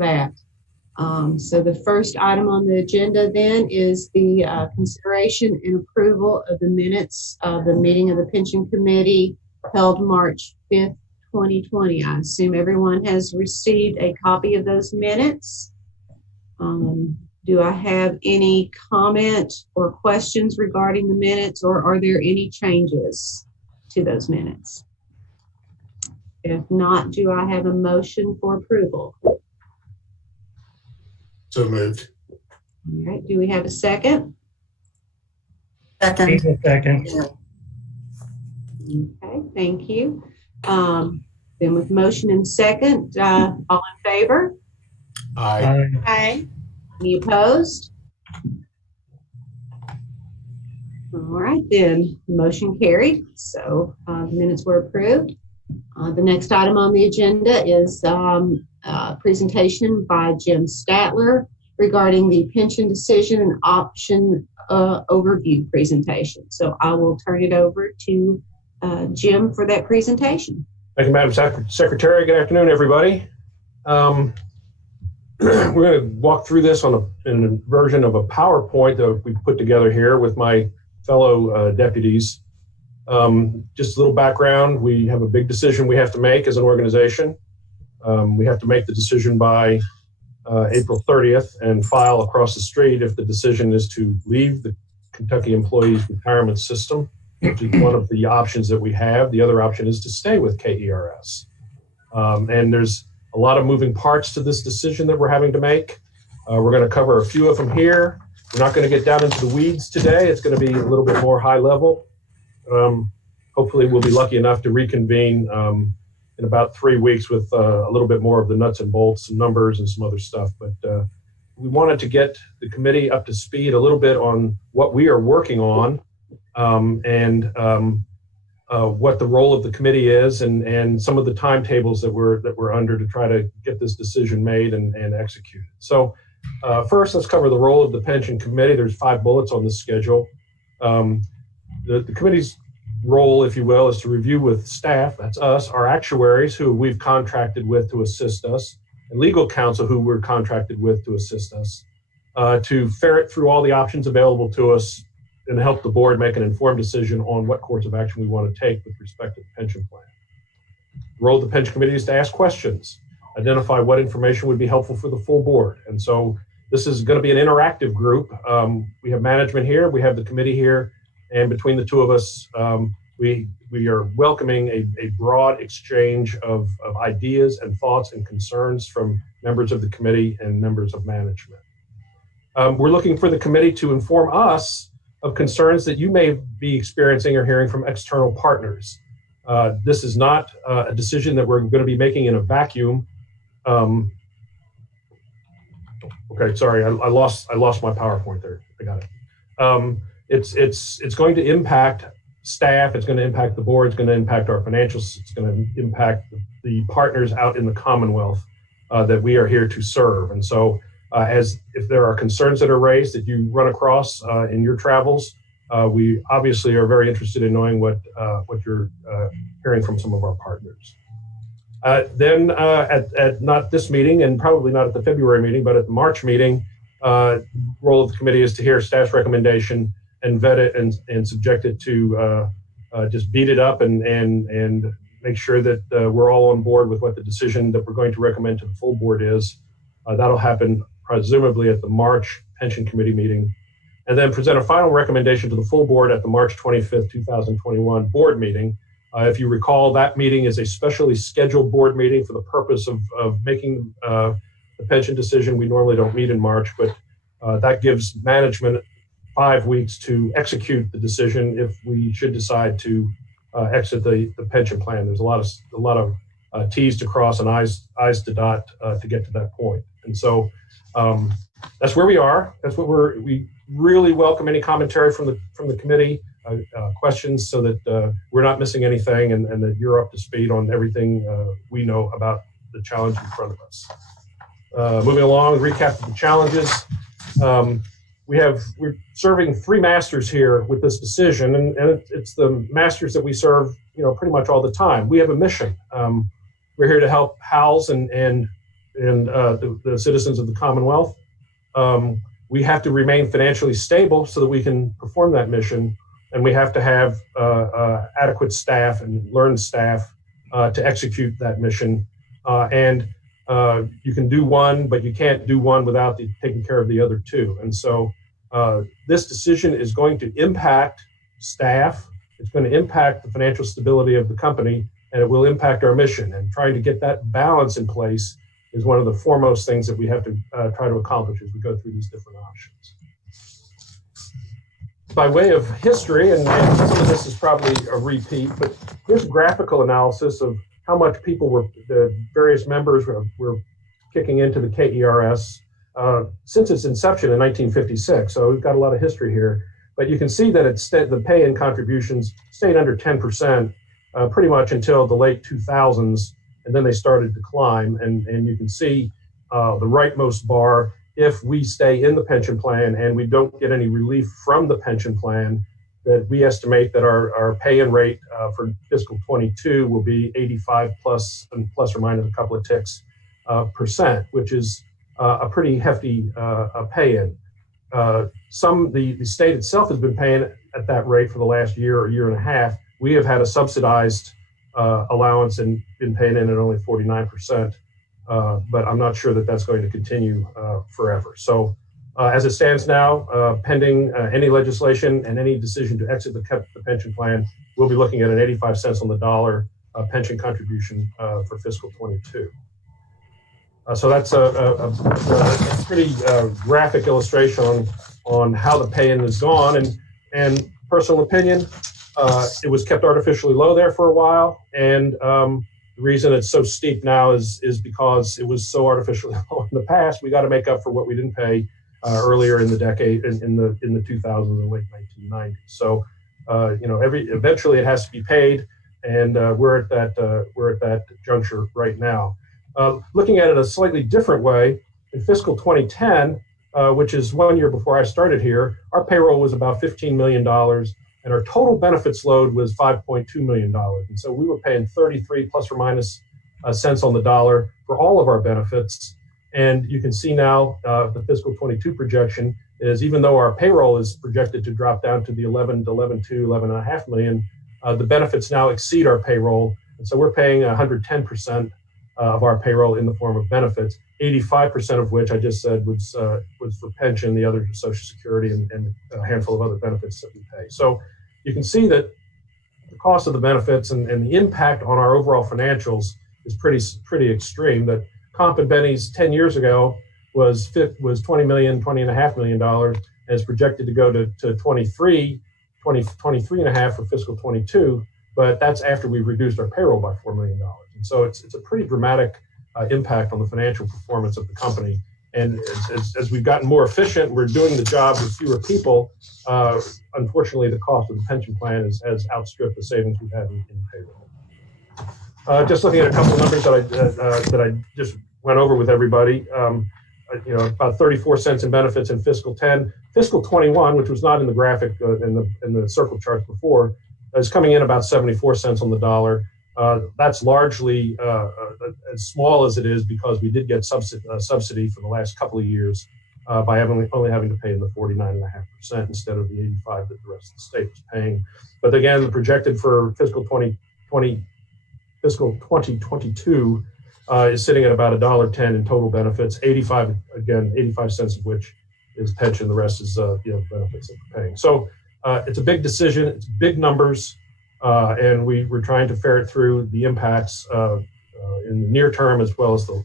that. So the first item on the agenda then is the consideration and approval of the minutes of the meeting of the pension committee held March 5th, 2020. I assume everyone has received a copy of those minutes. Do I have any comment or questions regarding the minutes, or are there any changes to those minutes? If not, do I have a motion for approval? So moved. All right, do we have a second? Second. Second. Okay, thank you. Then with motion and second, all in favor? Aye. Aye. Any opposed? All right, then motion carried. So the minutes were approved. The next item on the agenda is presentation by Jim Statler regarding the pension decision and option overview presentation. So I will turn it over to Jim for that presentation. Thank you, Madam Secretary. Good afternoon, everybody. We're going to walk through this in a version of a PowerPoint that we put together here with my fellow deputies. Just a little background. We have a big decision we have to make as an organization. We have to make the decision by April 30th and file across the street if the decision is to leave the Kentucky Employees Retirement System, which is one of the options that we have. The other option is to stay with KERS. And there's a lot of moving parts to this decision that we're having to make. We're going to cover a few of them here. We're not going to get down into the weeds today. It's going to be a little bit more high level. Hopefully we'll be lucky enough to reconvene in about 3 weeks with a little bit more of the nuts and bolts and numbers and some other stuff. But we wanted to get the committee up to speed a little bit on what we are working on and what the role of the committee is and some of the timetables that we're under to try to get this decision made and executed. So first, let's cover the role of the pension committee. There's 5 bullets on the schedule. The committee's role, if you will, is to review with staff, that's us, our actuaries who we've contracted with to assist us, and legal counsel who we're contracted with to assist us, to ferret through all the options available to us and help the board make an informed decision on what course of action we want to take with respect to the pension plan. The role of the pension committee is to ask questions, identify what information would be helpful for the full board. And so this is going to be an interactive group. We have management here, we have the committee here, and between the two of us, we are welcoming a broad exchange of ideas and thoughts and concerns from members of the committee and members of management. We're looking for the committee to inform us of concerns that you may be experiencing or hearing from external partners. This is not a decision that we're going to be making in a vacuum. Okay, sorry, I lost my PowerPoint there. I got it. It's going to impact staff. It's going to impact the board. It's going to impact our financials. It's going to impact the partners out in the Commonwealth that we are here to serve. And so, if there are concerns that are raised that you run across in your travels, we obviously are very interested in knowing what you're hearing from some of our partners. Then at not this meeting and probably not at the February meeting, but at the March meeting, role of the committee is to hear staff's recommendation and vet it and subject it to just beat it up and make sure that we're all on board with what the decision that we're going to recommend to the full board is. That'll happen presumably at the March pension committee meeting, and then present a final recommendation to the full board at the March 25th, 2021 board meeting. If you recall, that meeting is a specially scheduled board meeting for the purpose of making the pension decision. We normally don't meet in March, but that gives management 5 weeks to execute the decision if we should decide to exit the pension plan. There's a lot of T's to cross and I's to dot to get to that point. And so that's where we are. That's what we really welcome any commentary from the committee, questions, so that we're not missing anything and that you're up to speed on everything we know about the challenge in front of us. Moving along, recap of the challenges. We're serving 3 masters here with this decision, and it's the masters that we serve, pretty much all the time. We have a mission. We're here to help house and the citizens of the Commonwealth. We have to remain financially stable so that we can perform that mission, and we have to have adequate staff and learned staff to execute that mission. You can do one, but you can't do one without taking care of the other two. And so this decision is going to impact staff. It's going to impact the financial stability of the company, and it will impact our mission. And trying to get that balance in place is one of the foremost things that we have to try to accomplish as we go through these different options. By way of history, and some of this is probably a repeat, but here's a graphical analysis of how much the various members were kicking into the KERS since its inception in 1956. So we've got a lot of history here. But you can see that the pay-in contributions stayed under 10% pretty much until the late 2000s, and then they started to climb. And you can see the rightmost bar, if we stay in the pension plan and we don't get any relief from the pension plan, that we estimate that our pay-in rate for fiscal 22 will be 85 plus or minus a couple of ticks percent, which is a pretty hefty pay-in. The state itself has been paying at that rate for the last year or year and a half. We have had a subsidized allowance and been paying in at only 49%, but I'm not sure that that's going to continue forever. So as it stands now, pending any legislation and any decision to exit the pension plan, we'll be looking at an 85 cents on the dollar pension contribution for fiscal 22. So that's a pretty graphic illustration on how the pay-in has gone. And personal opinion, it was kept artificially low there for a while. And the reason it's so steep now is because it was so artificially low in the past. We got to make up for what we didn't pay earlier in the decade, in the 2000s and late 1990s. So eventually it has to be paid, and we're at that juncture right now. Looking at it a slightly different way, in fiscal 2010, which is 1 year before I started here, our payroll was about $15 million, and our total benefits load was $5.2 million. And so we were paying 33 plus or minus cents on the dollar for all of our benefits. And you can see now the fiscal 22 projection is, even though our payroll is projected to drop down to the 11.5 million, the benefits now exceed our payroll. And so we're paying 110% of our payroll in the form of benefits, 85% of which I just said was for pension, the other Social Security, and a handful of other benefits that we pay. So you can see that the cost of the benefits and the impact on our overall financials is pretty extreme. That comp and bennies 10 years ago was $20.5 million, and is projected to go to 23 and a half for fiscal 22, but that's after we've reduced our payroll by $4 million. And so it's a pretty dramatic impact on the financial performance of the company. And as we've gotten more efficient, we're doing the job with fewer people. Unfortunately, the cost of the pension plan has outstripped the savings we've had in payroll. Just looking at a couple of numbers that I just went over with everybody. About 34 cents in benefits in fiscal 10. Fiscal 21, which was not in the graphic in the circle chart before, is coming in about 74 cents on the dollar. That's largely as small as it is because we did get subsidy for the last couple of years by only having to pay in the 49.5% instead of the 85 that the rest of the state was paying. But again, the projected for fiscal 2022 is sitting at about $1.10 in total benefits. 85 cents of which is pension. The rest is benefits that we're paying. So it's a big decision. It's big numbers. And we're trying to ferret through the impacts in the near term as well as the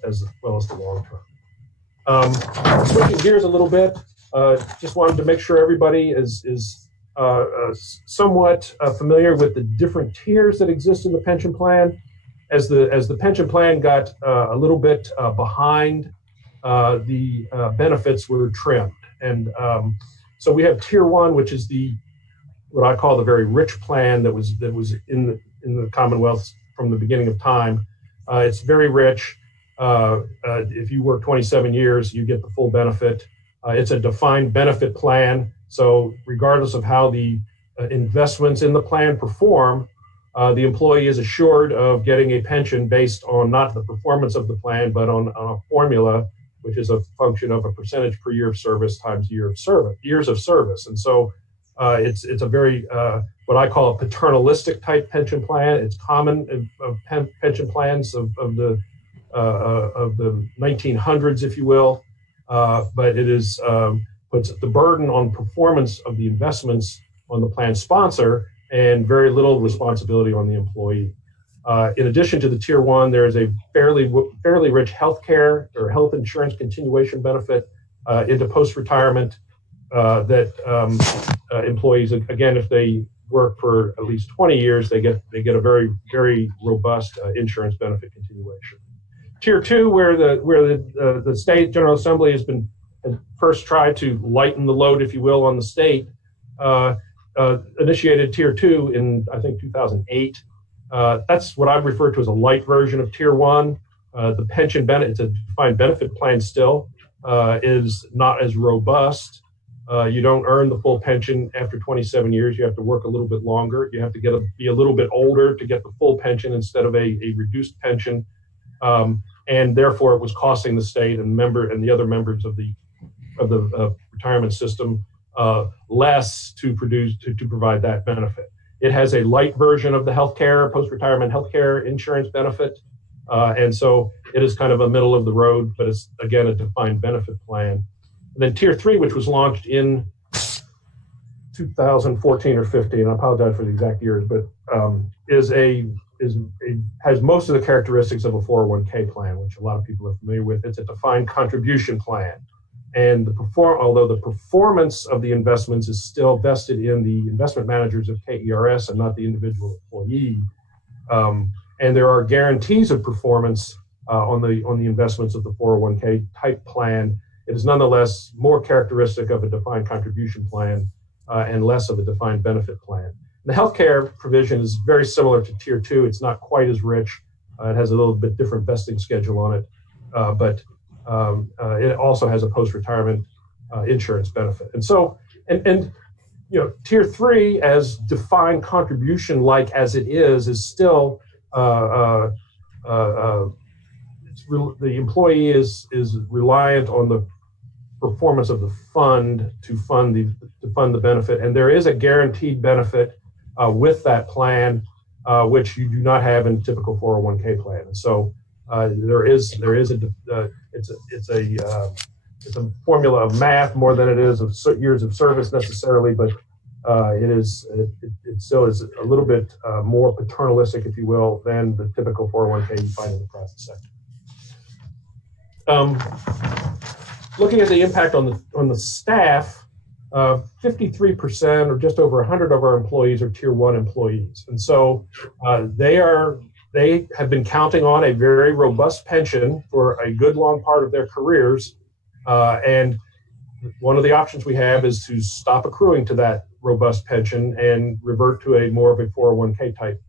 long term. Switching gears a little bit, just wanted to make sure everybody is somewhat familiar with the different tiers that exist in the pension plan. As the pension plan got a little bit behind, the benefits were trimmed, and so we have tier 1, which is what I call the very rich plan that was in the Commonwealth from the beginning of time. It's very rich. If you work 27 years, you get the full benefit. It's a defined benefit plan, so regardless of how the investments in the plan perform, the employee is assured of getting a pension based on not the performance of the plan, but on a formula, which is a function of a percentage per year of service times years of service. And so it's a very, what I call a paternalistic type pension plan. It's common of pension plans of the 1900s, if you will, but it is puts the burden on performance of the investments on the plan sponsor and very little responsibility on the employee. In addition to the Tier 1, there is a fairly rich healthcare or health insurance continuation benefit into post-retirement that employees, again, if they work for at least 20 years, they get a very, very robust insurance benefit continuation. Tier 2, where the state General Assembly has first tried to lighten the load, if you will, on the state, initiated Tier 2 in, I think, 2008. That's what I refer to as a light version of Tier 1. The pension benefit, it's a defined benefit plan still, is not as robust. You don't earn the full pension after 27 years. You have to work a little bit longer. You have to be a little bit older to get the full pension instead of a reduced pension. And therefore, it was costing the state and the other members of the retirement system less to provide that benefit. It has a light version of the healthcare, post-retirement healthcare insurance benefit. And so it is kind of a middle of the road, but it's, again, a defined benefit plan. And then Tier 3, which was launched in 2014 or 15, I apologize for the exact years, but has most of the characteristics of a 401k plan, which a lot of people are familiar with. It's a defined contribution plan. And although the performance of the investments is still vested in the investment managers of KERS and not the individual employee, and there are guarantees of performance on the investments of the 401k type plan, it is nonetheless more characteristic of a defined contribution plan and less of a defined benefit plan. The healthcare provision is very similar to Tier 2. It's not quite as rich. It has a little bit different vesting schedule on it, but it also has a post-retirement insurance benefit. And so, and you know, Tier 3, as defined contribution-like as it is still the employee is reliant on the performance of the fund to fund the benefit, and there is a guaranteed benefit with that plan, which you do not have in a typical 401k plan. And so it's a formula of math more than it is of years of service necessarily, but it still is a little bit more paternalistic, if you will, than the typical 401k you find in the private sector. Looking at the impact on the staff, 53% or just over 100 of our employees are Tier 1 employees, and so they have been counting on a very robust pension for a good long part of their careers, and one of the options we have is to stop accruing to that robust pension and revert to a more of a 401k type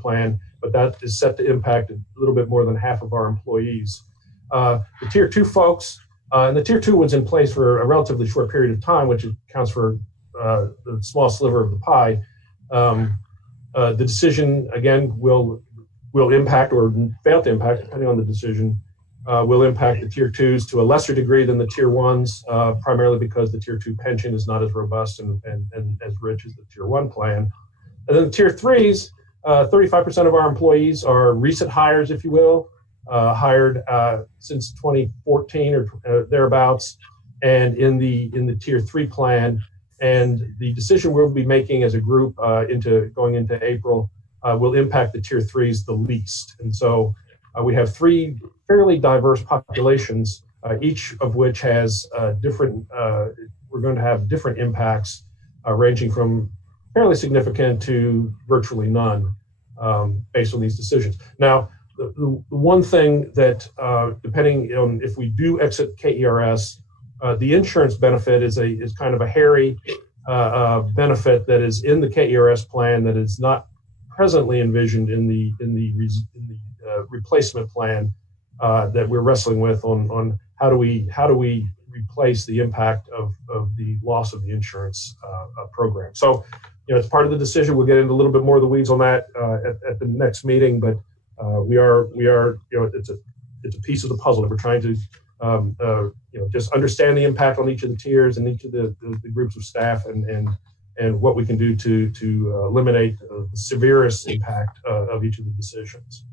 plan, but that is set to impact a little bit more than half of our employees. The Tier 2 folks, and the Tier 2 was in place for a relatively short period of time, which accounts for the small sliver of the pie. The decision, again, will impact or fail to impact, depending on the decision, will impact the Tier 2s to a lesser degree than the Tier 1s, primarily because the Tier 2 pension is not as robust and as rich as the Tier 1 plan. And then the Tier 3s, 35% of our employees are recent hires, if you will, hired since 2014 or thereabouts, and in the Tier 3 plan. And the decision we'll be making as a group going into April will impact the Tier 3s the least. And so we have three fairly diverse populations, each of which has we're going to have different impacts ranging from fairly significant to virtually none based on these decisions. Now, the one thing that, depending on if we do exit KERS, the insurance benefit is kind of a hairy benefit that is in the KERS plan that is not presently envisioned in the replacement plan that we're wrestling with on how do we replace the impact of the loss of the insurance program. So, it's part of the decision. We'll get into a little bit more of the weeds on that at the next meeting, but we are it's a piece of the puzzle that we're trying to just understand the impact on each of the tiers and each of the groups of staff and what we can do to eliminate the severest impact of each of the decisions.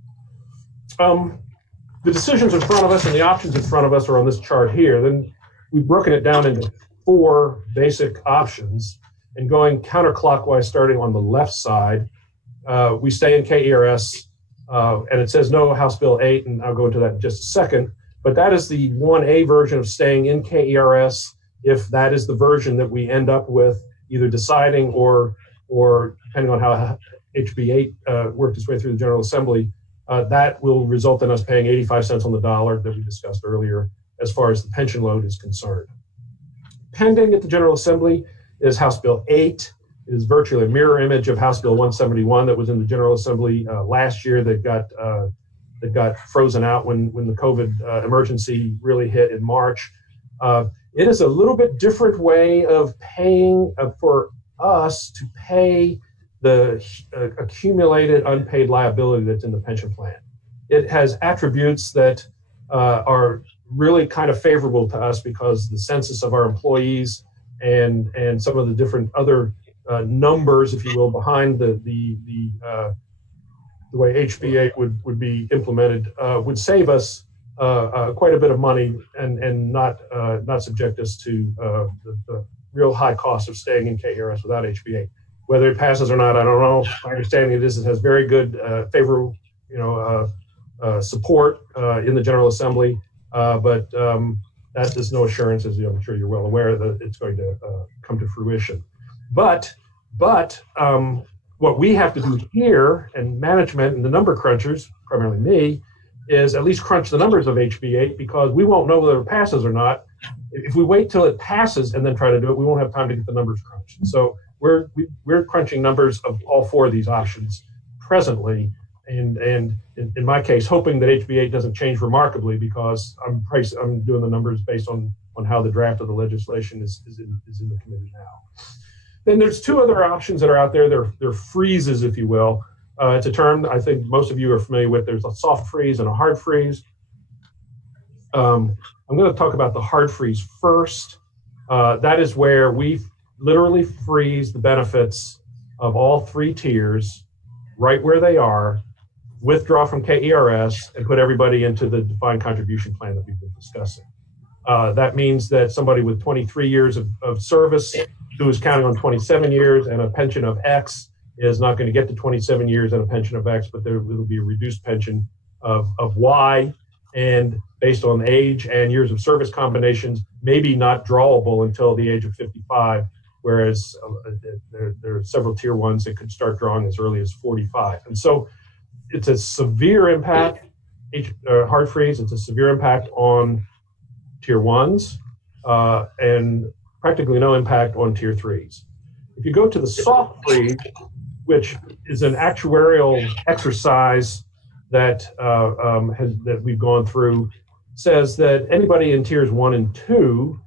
The decisions in front of us and the options in front of us are on this chart here. Then we've broken it down into 4 basic options, and going counterclockwise, starting on the left side, we stay in KERS, and it says no House Bill 8, and I'll go into that in just a second, but that is the 1A version of staying in KERS if that is the version that we end up with, either deciding or depending on how HB 8 worked its way through the General Assembly, that will result in us paying 85 cents on the dollar that we discussed earlier as far as the pension load is concerned. Pending at the General Assembly is House Bill 8. It is virtually a mirror image of House Bill 171 that was in the General Assembly last year that got frozen out when the COVID emergency really hit in March. It is a little bit different way of paying for us to pay the accumulated unpaid liability that's in the pension plan. It has attributes that are really kind of favorable to us because the census of our employees and some of the different other numbers, if you will, behind the way HB 8 would be implemented would save us quite a bit of money and not subject us to the real high cost of staying in KERS without HB 8. Whether it passes or not, I don't know. My understanding is it has very good favorable, support in the General Assembly, but that is no assurance, as I'm sure you're well aware, that it's going to come to fruition. But what we have to do here, and management and the number crunchers, primarily me, is at least crunch the numbers of HB 8 because we won't know whether it passes or not. If we wait till it passes and then try to do it, we won't have time to get the numbers crunched. So we're crunching numbers of all 4 of these options presently, and in my case, hoping that HB 8 doesn't change remarkably because I'm doing the numbers based on how the draft of the legislation is in the committee now. Then there's 2 other options that are out there. They're freezes, if you will. It's a term I think most of you are familiar with. There's a soft freeze and a hard freeze. I'm going to talk about the hard freeze first. That is where we literally freeze the benefits of all 3 tiers right where they are, withdraw from KERS, and put everybody into the defined contribution plan that we've been discussing. That means that somebody with 23 years of service who is counting on 27 years and a pension of X is not going to get to 27 years and a pension of X, but there will be a reduced pension of Y, and based on age and years of service combinations, maybe not drawable until the age of 55, whereas there are several tier 1s that could start drawing as early as 45. And so it's a severe impact, hard freeze, it's a severe impact on tier 1s and practically no impact on tier 3s. If you go to the soft freeze, which is an actuarial exercise that we've gone through, says that anybody in tiers 1 and 2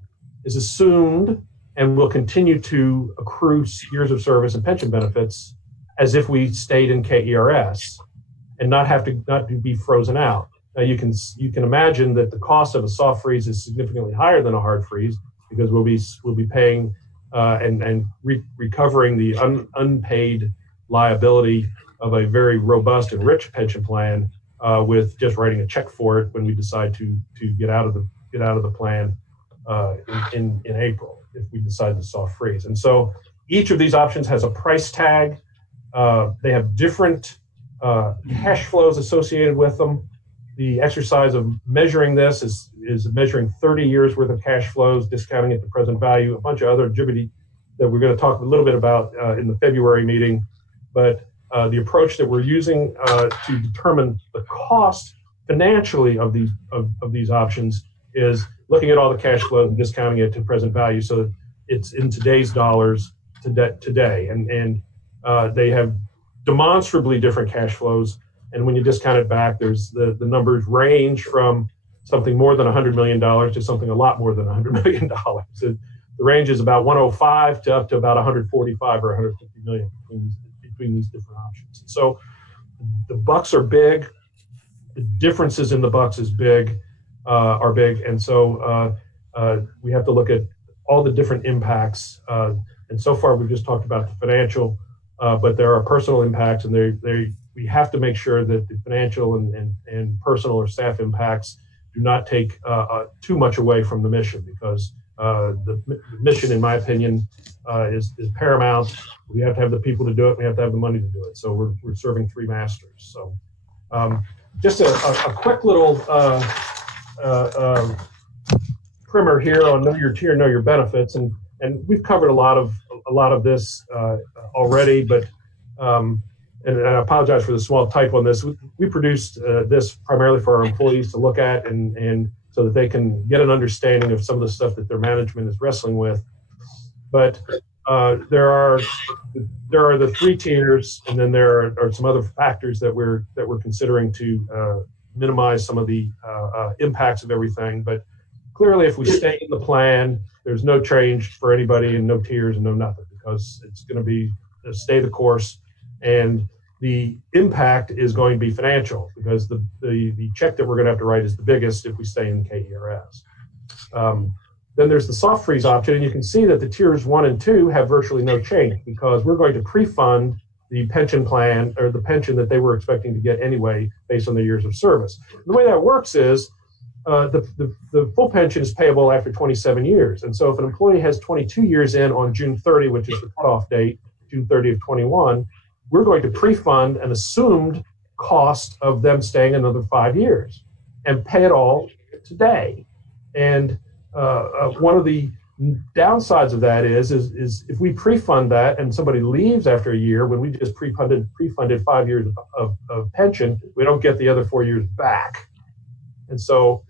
is assumed and will continue to accrue years of service and pension benefits as if we stayed in KERS and not to be frozen out. Now you can imagine that the cost of a soft freeze is significantly higher than a hard freeze because we'll be paying and recovering the unpaid liability of a very robust and rich pension plan with just writing a check for it when we decide to get out of the plan in April if we decide to soft freeze. And so each of these options has a price tag. They have different cash flows associated with them. The exercise of measuring this is measuring 30 years worth of cash flows, discounting it to present value, a bunch of other jibbity that we're going to talk a little bit about in the February meeting. But the approach that we're using to determine the cost financially of these options is looking at all the cash flow and discounting it to present value so that it's in today's dollars today. And they have demonstrably different cash flows. And when you discount it back, there's the numbers range from something more than $100 million to something a lot more than $100 million. So the range is about 105 to up to about 145 or 150 million between these different options. So the bucks are big. The differences in the bucks are big, and so we have to look at all the different impacts. And so far, we've just talked about the financial, but there are personal impacts, and we have to make sure that the financial and personal or staff impacts do not take too much away from the mission, because the mission, in my opinion, is paramount. We have to have the people to do it. We have to have the money to do it. So we're serving three masters. So just a quick little primer here on know your tier, know your benefits, and we've covered a lot of this already, but and I apologize for the small typo on this. We produced this primarily for our employees to look at and so that they can get an understanding of some of the stuff that their management is wrestling with. But there are the three tiers, and then there are some other factors that we're considering to minimize some of the impacts of everything. But clearly, if we stay in the plan, there's no change for anybody, and no tiers and no nothing, because it's going to be stay the course, and the impact is going to be financial, because the check that we're going to have to write is the biggest if we stay in KERS. Then there's the soft freeze option, and you can see that the tiers 1 and 2 have virtually no change, because we're going to pre-fund the pension plan, or the pension that they were expecting to get anyway based on their years of service. And the way that works is the full pension is payable after 27 years. And so if an employee has 22 years in on June 30, which is the cutoff date, June 30 of 21, we're going to pre-fund an assumed cost of them staying another 5 years and pay it all today. And one of the downsides of that is if we pre-fund that and somebody leaves after a year, when we just pre-funded 5 years of pension, we don't get the other 4 years back. And so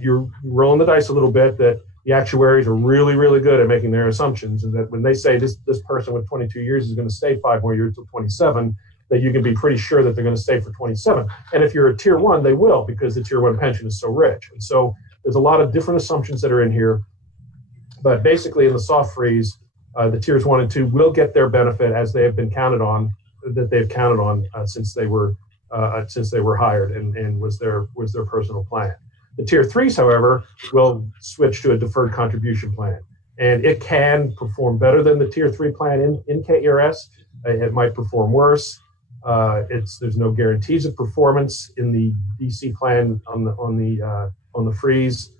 you're rolling the dice a little bit that the actuaries are really, really good at making their assumptions, and that when they say this person with 22 years is going to stay 5 more years till 27, that you can be pretty sure that they're going to stay for 27. And if you're a tier 1, they will, because the tier 1 pension is so rich. And so there's a lot of different assumptions that are in here. But basically, in the soft freeze, the tiers 1 and 2 will get their benefit as they have been counted on, since they were hired and was their personal plan. The tier 3s, however, will switch to a deferred contribution plan, and it can perform better than the tier 3 plan in KERS. It might perform worse. There's no guarantees of performance in the DC plan on the freeze,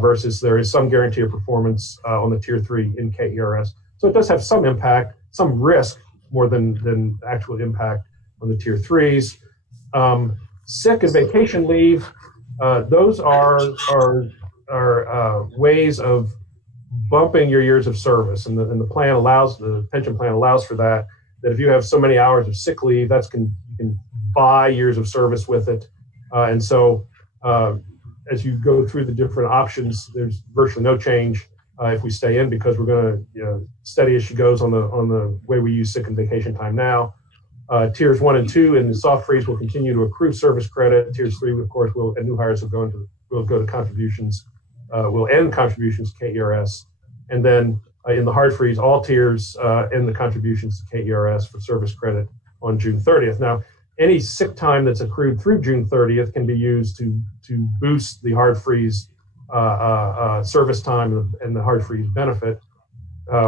versus there is some guarantee of performance on the tier 3 in KERS. So it does have some impact, some risk more than actual impact on the tier 3s. Sick and vacation leave, those are ways of bumping your years of service, and the pension plan allows for that. That if you have so many hours of sick leave, you can buy years of service with it, and so as you go through the different options, there's virtually no change if we stay in, because we're going to steady as she goes on the way we use sick and vacation time now. Tiers 1 and 2 in the soft freeze will continue to accrue service credit. Tiers 3, of course, and new hires will go to contributions, will end contributions to KERS, and then in the hard freeze, all tiers end the contributions to KERS for service credit on June 30th. Now, any sick time that's accrued through June 30th can be used to boost the hard freeze service time and the hard freeze benefit,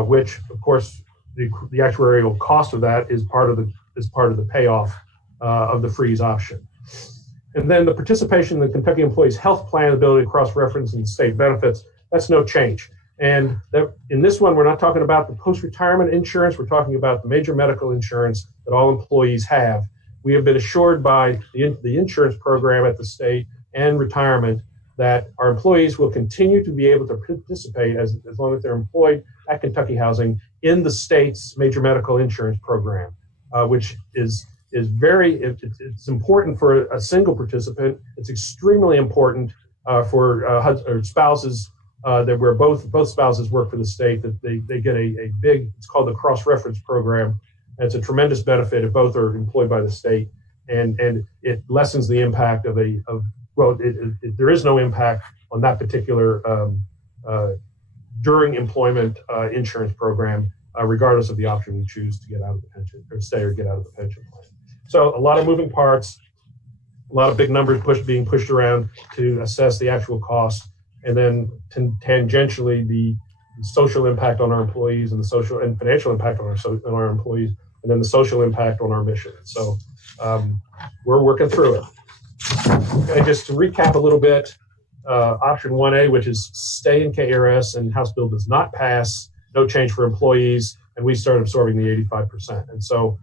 which, of course, the actuarial cost of that is part of the payoff of the freeze option. And then the participation in the Kentucky Employees Health Plan, ability to cross-reference and state benefits, that's no change. And in this one, we're not talking about the post-retirement insurance. We're talking about the major medical insurance that all employees have. We have been assured by the insurance program at the state and retirement that our employees will continue to be able to participate as long as they're employed at Kentucky Housing in the state's major medical insurance program, which is it's important for a single participant. It's extremely important for spouses where both spouses work for the state, that they get a big, it's called the cross-reference program. And it's a tremendous benefit if both are employed by the state, and it lessens the impact there is no impact on that particular during employment insurance program, regardless of the option we choose to get out of the pension or stay or get out of the pension plan. So a lot of moving parts, a lot of big numbers being pushed around to assess the actual cost, and then tangentially the social impact on our employees and the social and financial impact on our employees, and then the social impact on our mission. So we're working through it. Okay, just to recap a little bit, option 1A, which is stay in KRS and House bill does not pass, no change for employees, and we start absorbing the 85%. And so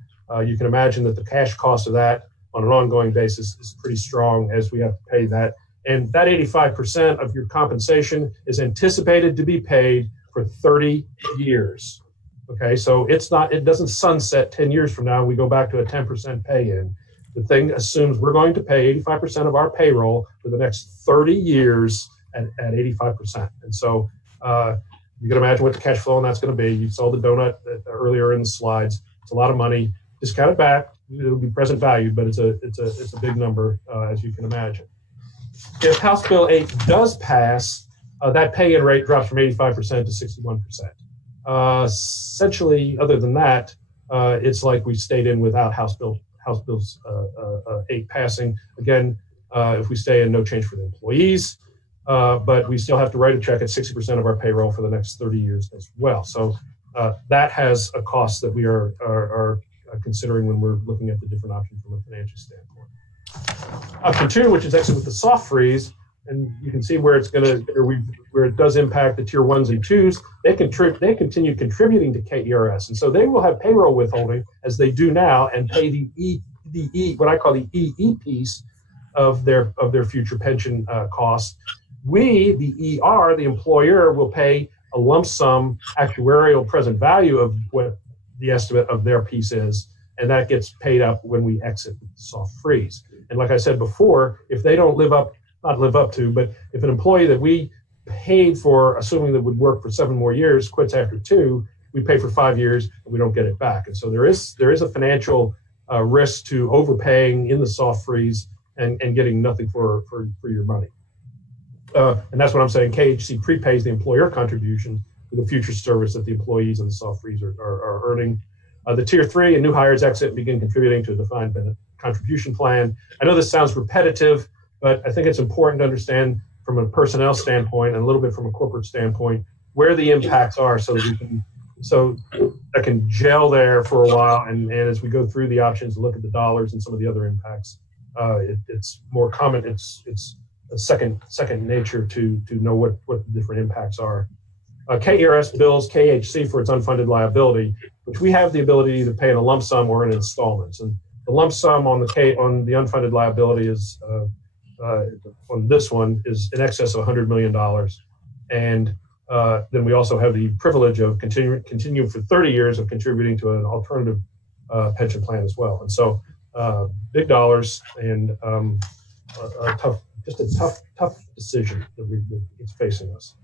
you can imagine that the cash cost of that on an ongoing basis is pretty strong, as we have to pay that. And that 85% of your compensation is anticipated to be paid for 30 years. Okay, so it doesn't sunset 10 years from now and we go back to a 10% pay-in. The thing assumes we're going to pay 85% of our payroll for the next 30 years at 85%. And so you can imagine what the cash flow on that's going to be. You saw the donut earlier in the slides. It's a lot of money. Discount it back. It'll be present value, but it's a big number, as you can imagine. If House Bill 8 does pass, that pay-in rate drops from 85% to 61%. Essentially, other than that, it's like we stayed in without House Bill 8 passing. Again, if we stay in, no change for the employees, but we still have to write a check at 60% of our payroll for the next 30 years as well. So that has a cost that we are considering when we're looking at the different options from a financial standpoint. Option 2, which is exit with the soft freeze, and you can see where it's going to, where it does impact the tier 1s and 2s. They continue contributing to KERS, and so they will have payroll withholding as they do now, and pay the what I call the EE piece of their future pension costs. We, the ER, the employer, will pay a lump sum actuarial present value of what the estimate of their piece is, and that gets paid up when we exit the soft freeze. And like I said before, if they don't not live up to, but if an employee that we paid for, assuming that would work for 7 more years, quits after 2, we pay for 5 years and we don't get it back. And so there is a financial risk to overpaying in the soft freeze and getting nothing for your money. And that's what I'm saying. KHC prepays the employer contribution for the future service that the employees in the soft freeze are earning. The tier 3 and new hires exit and begin contributing to a defined benefit contribution plan. I know this sounds repetitive, but I think it's important to understand from a personnel standpoint and a little bit from a corporate standpoint where the impacts are, so that I can gel there for a while. And as we go through the options and look at the dollars and some of the other impacts, it's more common. It's a second nature to know what the different impacts are. KERS bills KHC for its unfunded liability, which we have the ability to pay in a lump sum or in installments. And the lump sum on the unfunded liability is on this one is in excess of $100 million. And then we also have the privilege of continuing for 30 years of contributing to an alternative pension plan as well. And so big dollars and a tough decision that is facing us.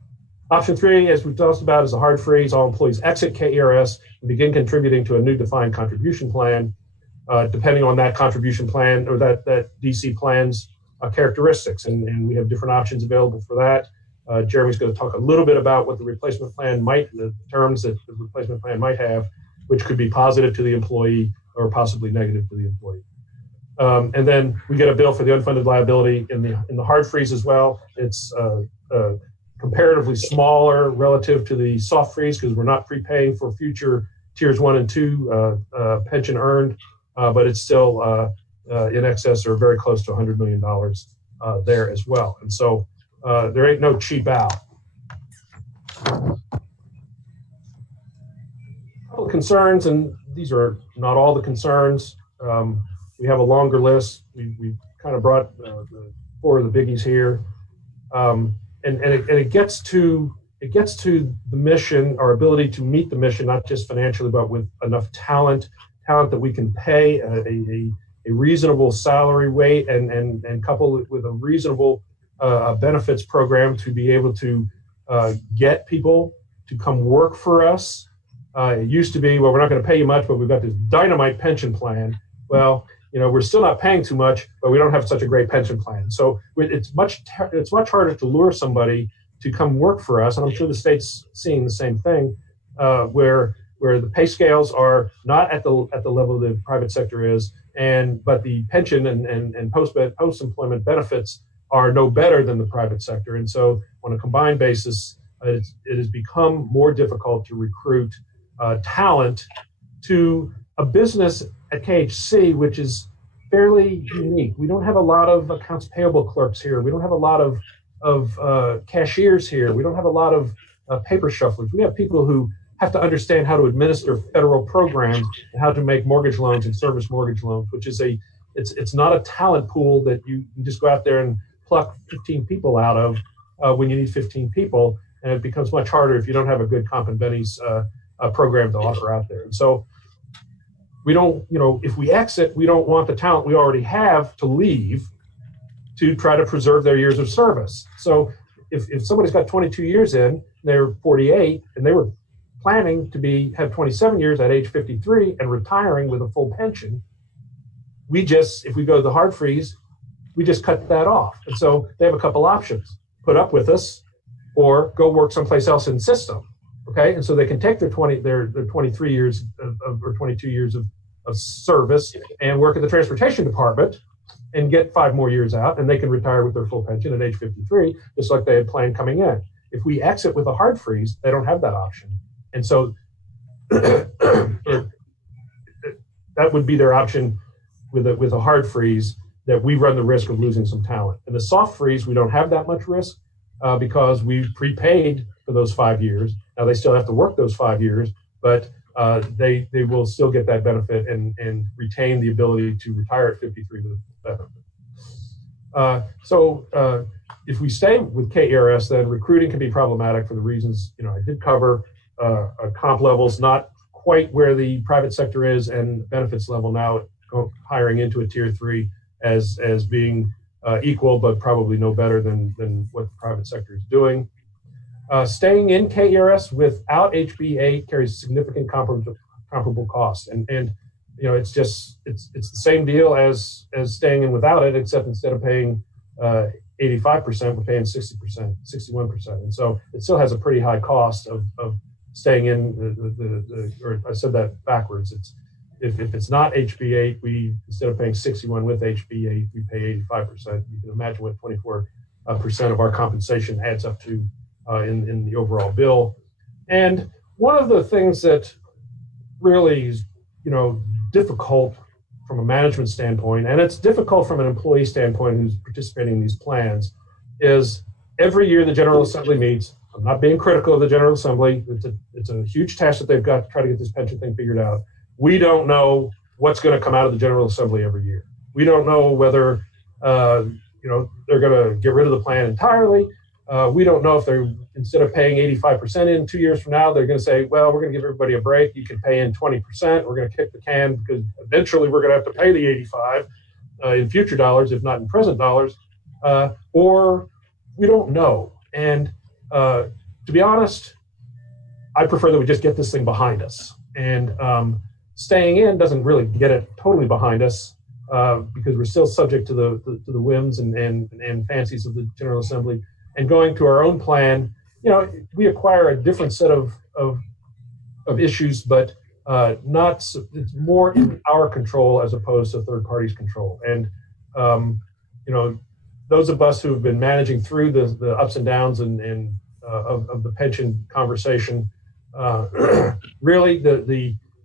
Option 3, as we've talked about, is a hard freeze. All employees exit KERS and begin contributing to a new defined contribution plan, depending on that contribution plan or that DC plan's characteristics. And we have different options available for that. Jeremy's going to talk a little bit about what the replacement plan the terms that the replacement plan might have, which could be positive to the employee or possibly negative to the employee. And then we get a bill for the unfunded liability in the hard freeze as well. It's comparatively smaller relative to the soft freeze because we're not prepaying for future tiers 1 and 2 pension earned, but it's still in excess or very close to $100 million there as well. And so there ain't no cheap out. A couple of concerns, and these are not all the concerns. We have a longer list. We kind of brought 4 of the biggies here. And it gets to the mission, our ability to meet the mission, not just financially, but with enough talent that we can pay a reasonable salary rate and couple it with a reasonable benefits program to be able to get people to come work for us. It used to be, well, we're not going to pay you much, but we've got this dynamite pension plan. Well, we're still not paying too much, but we don't have such a great pension plan. So it's much harder to lure somebody to come work for us, and I'm sure the state's seeing the same thing, where the pay scales are not at the level the private sector is, but the pension and post-employment benefits are no better than the private sector. And so on a combined basis, it has become more difficult to recruit talent to a business at KHC, which is fairly unique. We don't have a lot of accounts payable clerks here. We don't have a lot of cashiers here. We don't have a lot of paper shufflers. We have people who have to understand how to administer federal programs and how to make mortgage loans and service mortgage loans, which is it's not a talent pool that you can just go out there and pluck 15 people out of when you need 15 people, and it becomes much harder if you don't have a good comp and bennies program to offer out there. And so we don't, if we exit, we don't want the talent we already have to leave to try to preserve their years of service. So if somebody's got 22 years in, they're 48, and they were planning to have 27 years at age 53 and retiring with a full pension, if we go to the hard freeze, we just cut that off. And so they have a couple options: put up with us or go work someplace else in the system. Okay, and so they can take their 23 years or 22 years of service and work at the transportation department and get 5 more years out, and they can retire with their full pension at age 53, just like they had planned coming in. If we exit with a hard freeze, they don't have that option. And so that would be their option with a hard freeze, that we run the risk of losing some talent. In the soft freeze, we don't have that much risk because we prepaid for those 5 years. Now they still have to work those 5 years, but they will still get that benefit and retain the ability to retire at 53 with the benefit. So if we stay with KERS, then recruiting can be problematic for the reasons I did cover. Comp levels not quite where the private sector is, and benefits level now hiring into a tier 3 as being equal, but probably no better than what the private sector is doing. Staying in KERS without HB8 carries significant comparable costs, and it's the same deal as staying in without it, except instead of paying 85%, we're paying 60%, 61%, and so it still has a pretty high cost of staying in. Or I said that backwards. If it's not HB8, we, instead of paying 61 with HB8, we pay 85%. You can imagine what 24% of our compensation adds up to in the overall bill. And one of the things that really is, difficult from a management standpoint, and it's difficult from an employee standpoint who's participating in these plans, is every year the General Assembly meets. I'm not being critical of the General Assembly. It's a huge task that they've got to try to get this pension thing figured out. We don't know what's going to come out of the General Assembly every year. We don't know whether they're going to get rid of the plan entirely. We don't know if they're, instead of paying 85% in 2 years from now, they're going to say, well, we're going to give everybody a break. You can pay in 20%. We're going to kick the can because eventually we're going to have to pay the 85 in future dollars, if not in present dollars. Or we don't know. And to be honest, I prefer that we just get this thing behind us. And staying in doesn't really get it totally behind us because we're still subject to the whims and fancies of the General Assembly. And going to our own plan, we acquire a different set of issues, but it's more in our control as opposed to third parties' control. And those of us who have been managing through the ups and downs and of the pension conversation, really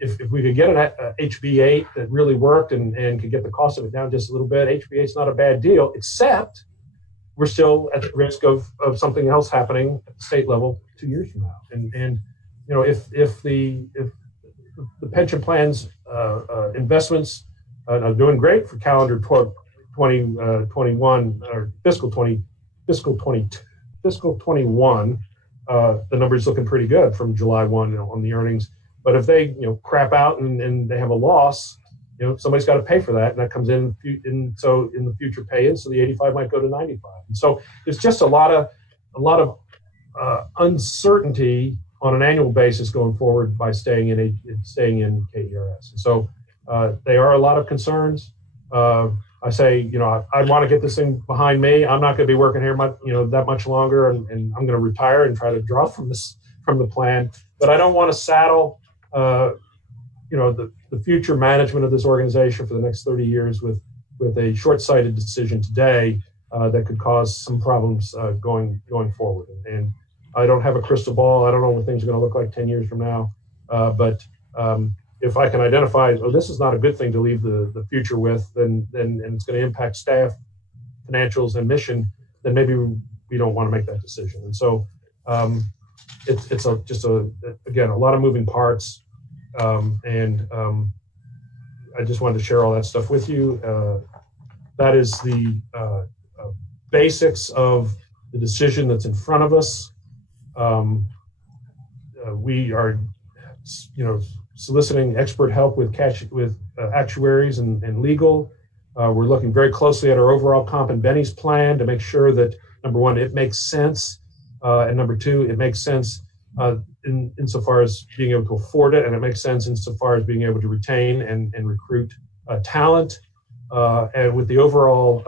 if we could get an HB8 that really worked and could get the cost of it down just a little bit, HB8 is not a bad deal, except we're still at the risk of something else happening at the state level 2 years from now. And if the pension plans investments are doing great for calendar 2021 or fiscal 21, the numbers looking pretty good from July 1 on the earnings. But if they crap out and they have a loss, somebody's got to pay for that, and that comes in the future pay in, so the 85 might go to 95. And so there's just a lot of uncertainty on an annual basis going forward by staying in KERS. And so there are a lot of concerns. I say, I want to get this thing behind me. I'm not going to be working here that much longer, and I'm going to retire and try to draw from the plan. But I don't want to saddle, the future management of this organization for the next 30 years with a short-sighted decision today that could cause some problems going forward. And I don't have a crystal ball. I don't know what things are going to look like 10 years from now. But if I can identify, this is not a good thing to leave the future with, then and it's going to impact staff, financials, and mission, then maybe we don't want to make that decision. And so it's just a lot of moving parts. I just wanted to share all that stuff with you. That is the basics of the decision that's in front of us. We are, soliciting expert help with actuaries and legal. We're looking very closely at our overall comp and bennies plan to make sure that, number one, it makes sense, and number two, it makes sense insofar as being able to afford it, and it makes sense insofar as being able to retain and recruit talent, and with the overall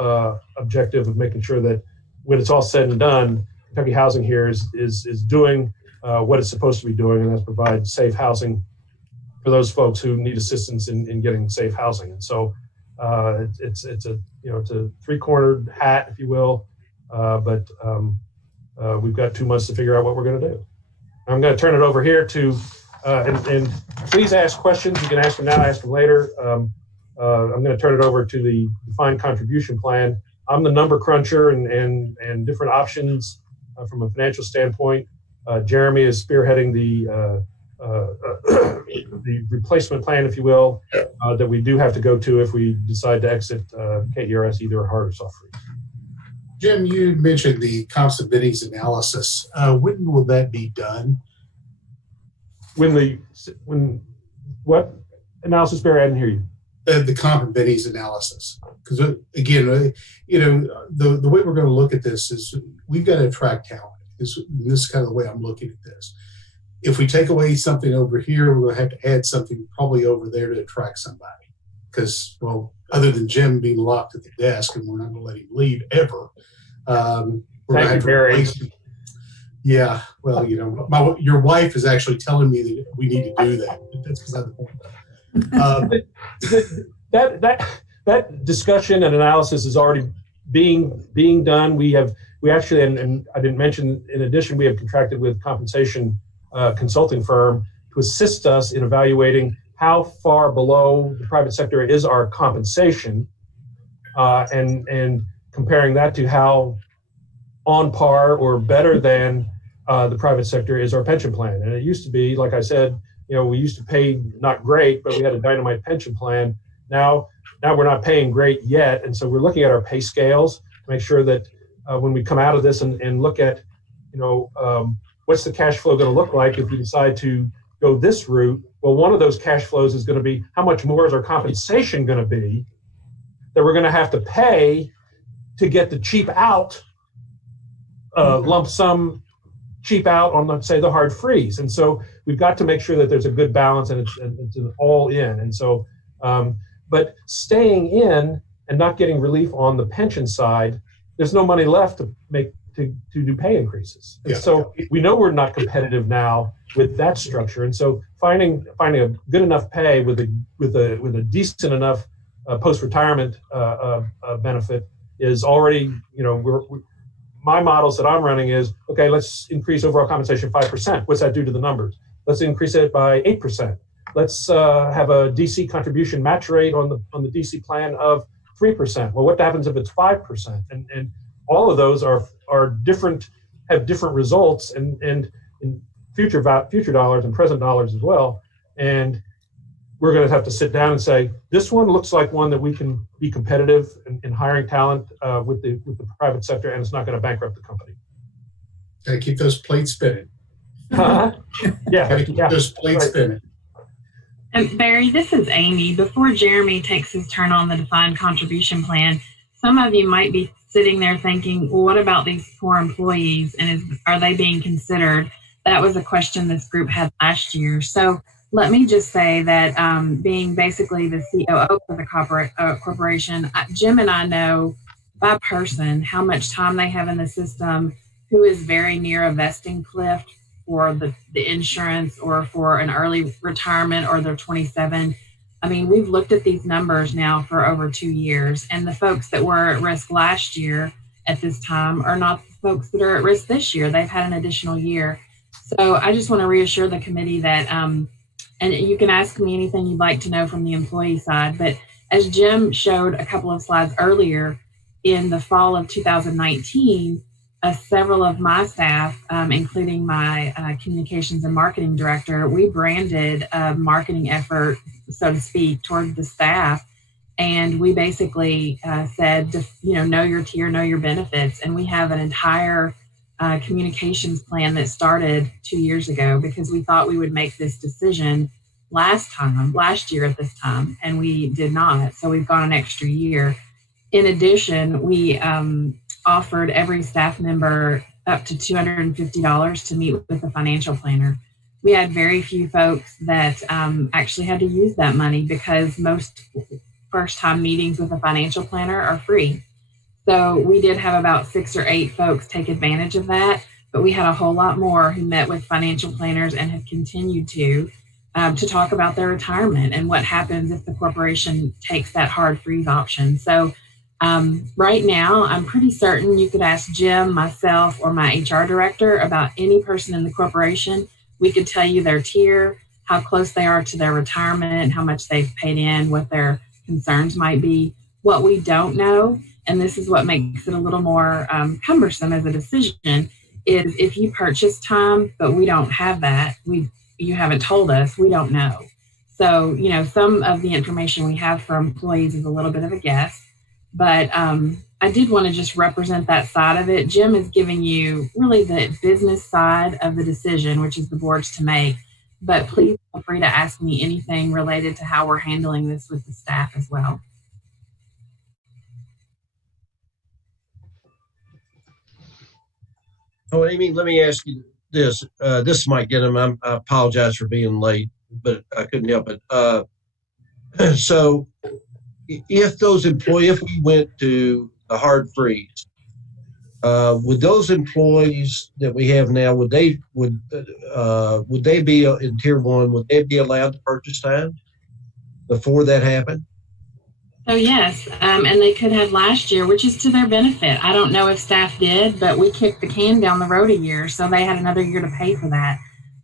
objective of making sure that when it's all said and done, Kentucky Housing here is doing what it's supposed to be doing, and that's provide safe housing for those folks who need assistance in getting safe housing. And so it's a three-cornered hat, if you will, but we've got 2 months to figure out what we're going to do. I'm going to turn it over here to, and please ask questions. You can ask them now, ask them later. I'm going to turn it over to the defined contribution plan. I'm the number cruncher and different options from a financial standpoint. Jeremy is spearheading the replacement plan, if you will, that we do have to go to if we decide to exit KERS, either a hard or soft freeze. Jim, you mentioned the comps and bennies analysis. When will that be done? When what analysis, Barry? I didn't hear you. The comp and bennies analysis. Because again, the way we're going to look at this is we've got to attract talent. This is kind of the way I'm looking at this. If we take away something over here, we're going to have to add something probably over there to attract somebody. Because, other than Jim being locked at the desk and we're not going to let him leave ever, we're going to have to replace him. Yeah, your wife is actually telling me that we need to do that. That's beside the point. That discussion and analysis is already being done. We actually, and I didn't mention, in addition, we have contracted with compensation consulting firm to assist us in evaluating how far below the private sector is our compensation, and comparing that to how on par or better than the private sector is our pension plan. And it used to be, like I said, we used to pay not great, but we had a dynamite pension plan. Now we're not paying great yet, and so we're looking at our pay scales to make sure that when we come out of this and look at, what's the cash flow going to look like if we decide to go this route? Well, one of those cash flows is going to be how much more is our compensation going to be that we're going to have to pay to get the cheap out, lump sum cheap out on, let's say, the hard freeze. And so we've got to make sure that there's a good balance and it's an all in. And so, but staying in and not getting relief on the pension side, there's no money left to do pay increases. And so we know we're not competitive now with that structure. And so finding a good enough pay with a decent enough post-retirement benefit is already, my models that I'm running is, okay, let's increase overall compensation 5%. What's that do to the numbers? Let's increase it by 8%. Let's have a DC contribution match rate on the DC plan of 3%. Well, what happens if it's 5%? And all of those are different, have different results, and in future dollars and present dollars as well. And we're going to have to sit down and say, this one looks like one that we can be competitive in hiring talent with the private sector, and it's not going to bankrupt the company. Got to keep those plates spinning. Yeah. Got to keep those plates spinning. And Barry, this is Amy. Before Jeremy takes his turn on the defined contribution plan, some of you might be sitting there thinking, well, what about these poor employees, and are they being considered? That was a question this group had last year. So Let me just say that being basically the COO of the corporation, Jim and I know by person how much time they have in the system, who is very near a vesting cliff for the insurance or for an early retirement or they're 27. I mean, we've looked at these numbers now for over 2 years, and the folks that were at risk last year at this time are not the folks that are at risk this year. They've had an additional year. So I just want to reassure the committee that and you can ask me anything you'd like to know from the employee side. But as Jim showed a couple of slides earlier, in the fall of 2019, several of my staff, including my communications and marketing director, we branded a marketing effort, so to speak, toward the staff. And we basically said, know your tier, know your benefits. And we have an entire communications plan that started 2 years ago because we thought we would make this decision last year at this time, and we did not. So we've gone an extra year. In addition, we offered every staff member up to $250 to meet with a financial planner. We had very few folks that actually had to use that money because most first-time meetings with a financial planner are free. So we did have about 6 or 8 folks take advantage of that, but we had a whole lot more who met with financial planners and have continued to talk about their retirement and what happens if the corporation takes that hard freeze option. So right now, I'm pretty certain you could ask Jim, myself, or my HR director about any person in the corporation. We could tell you their tier, how close they are to their retirement, how much they've paid in, what their concerns might be. What we don't know, and this is what makes it a little more cumbersome as a decision, is if you purchase time, but we don't have that, you haven't told us, we don't know. So, some of the information we have for employees is a little bit of a guess, but I did want to just represent that side of it. Jim is giving you really the business side of the decision, which is the board's to make, but please feel free to ask me anything related to how we're handling this with the staff as well. Oh, Amy, let me ask you this. This might get him. I apologize for being late, but I couldn't help it. So if we went to a hard freeze, would those employees that we have now, would they be in tier 1? Would they be allowed to purchase time before that happened? So yes, and they could have last year, which is to their benefit. I don't know if staff did, but we kicked the can down the road a year, so they had another year to pay for that.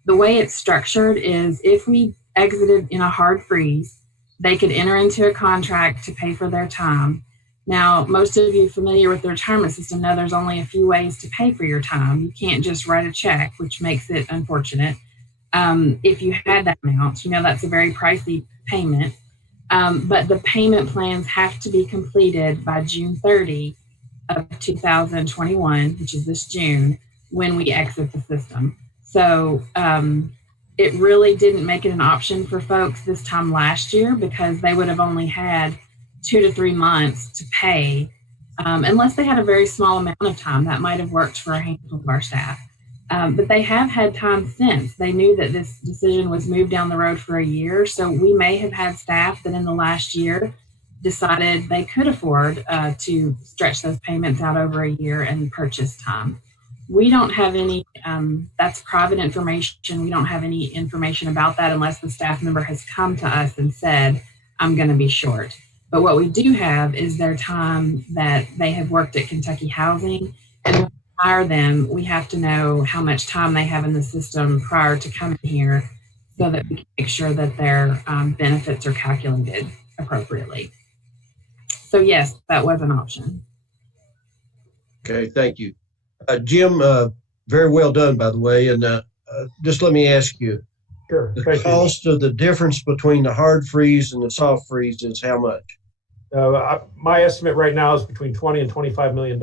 The way it's structured is if we exited in a hard freeze, they could enter into a contract to pay for their time. Now, most of you familiar with the retirement system know there's only a few ways to pay for your time. You can't just write a check, which makes it unfortunate. If you had that amount, that's a very pricey payment. But the payment plans have to be completed by June 30 of 2021, which is this June, when we exit the system. So it really didn't make it an option for folks this time last year because they would have only had 2 to 3 months to pay, unless they had a very small amount of time. That might have worked for a handful of our staff. But they have had time since. They knew that this decision was moved down the road for a year. So we may have had staff that in the last year decided they could afford to stretch those payments out over a year and purchase time. We don't have any, that's private information. We don't have any information about that unless the staff member has come to us and said, I'm going to be short. But what we do have is their time that they have worked at Kentucky Housing, and when we hire them, we have to know how much time they have in the system prior to coming here so that we can make sure that their benefits are calculated appropriately. So yes, that was an option. Okay, thank you. Jim, very well done, by the way. And just let me ask you, Sure. the cost of the difference between the hard freeze and the soft freeze is how much? My estimate right now is between $20 and $25 million.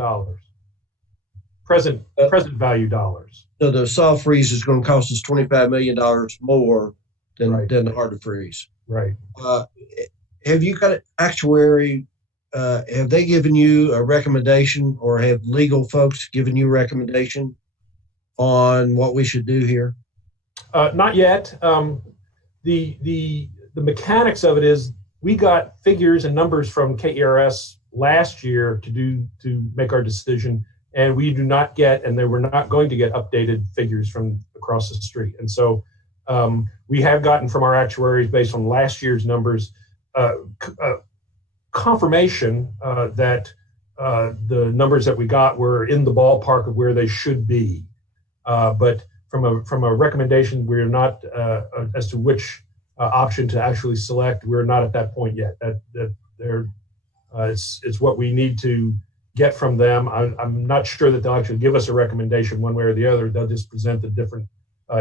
Present value dollars. So the soft freeze is going to cost us $25 million more than the hard freeze. Right. Have you got an actuary? Have they given you a recommendation, or have legal folks given you a recommendation on what we should do here? Not yet. the mechanics of it is we got figures and numbers from KERS last year to make our decision, and we do not get, and they were not going to get updated figures from across the street. And so we have gotten from our actuaries, based on last year's numbers, confirmation that the numbers that we got were in the ballpark of where they should be. But from a recommendation, we're not as to which option to actually select. We're not at that point yet. It's what we need to get from them. I'm not sure that they'll actually give us a recommendation one way or the other. They'll just present the different,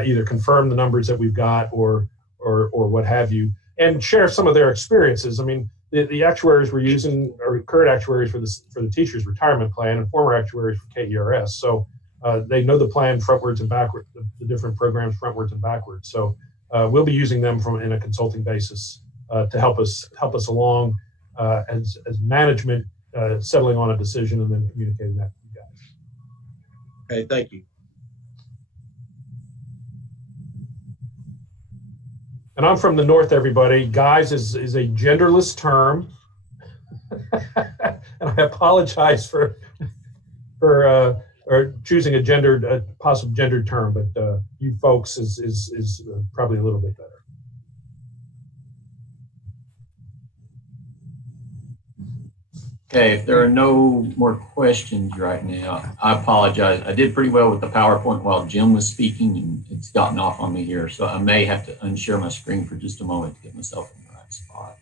either confirm the numbers that we've got or what have you, and share some of their experiences. I mean, the actuaries we're using are current actuaries for the teachers' retirement plan and former actuaries for KERS. So they know the plan frontwards and backwards, the different programs frontwards and backwards. So we'll be using them in a consulting basis to help us along as management settling on a decision and then communicating that to you guys. Okay, thank you. And I'm from the north, everybody. Guys is a genderless term. And I apologize for choosing a possible gendered term, but you folks is probably a little bit better. Okay, if there are no more questions right now, I apologize. I did pretty well with the PowerPoint while Jim was speaking, and it's gotten off on me here. So I may have to unshare my screen for just a moment to get myself in the right spot.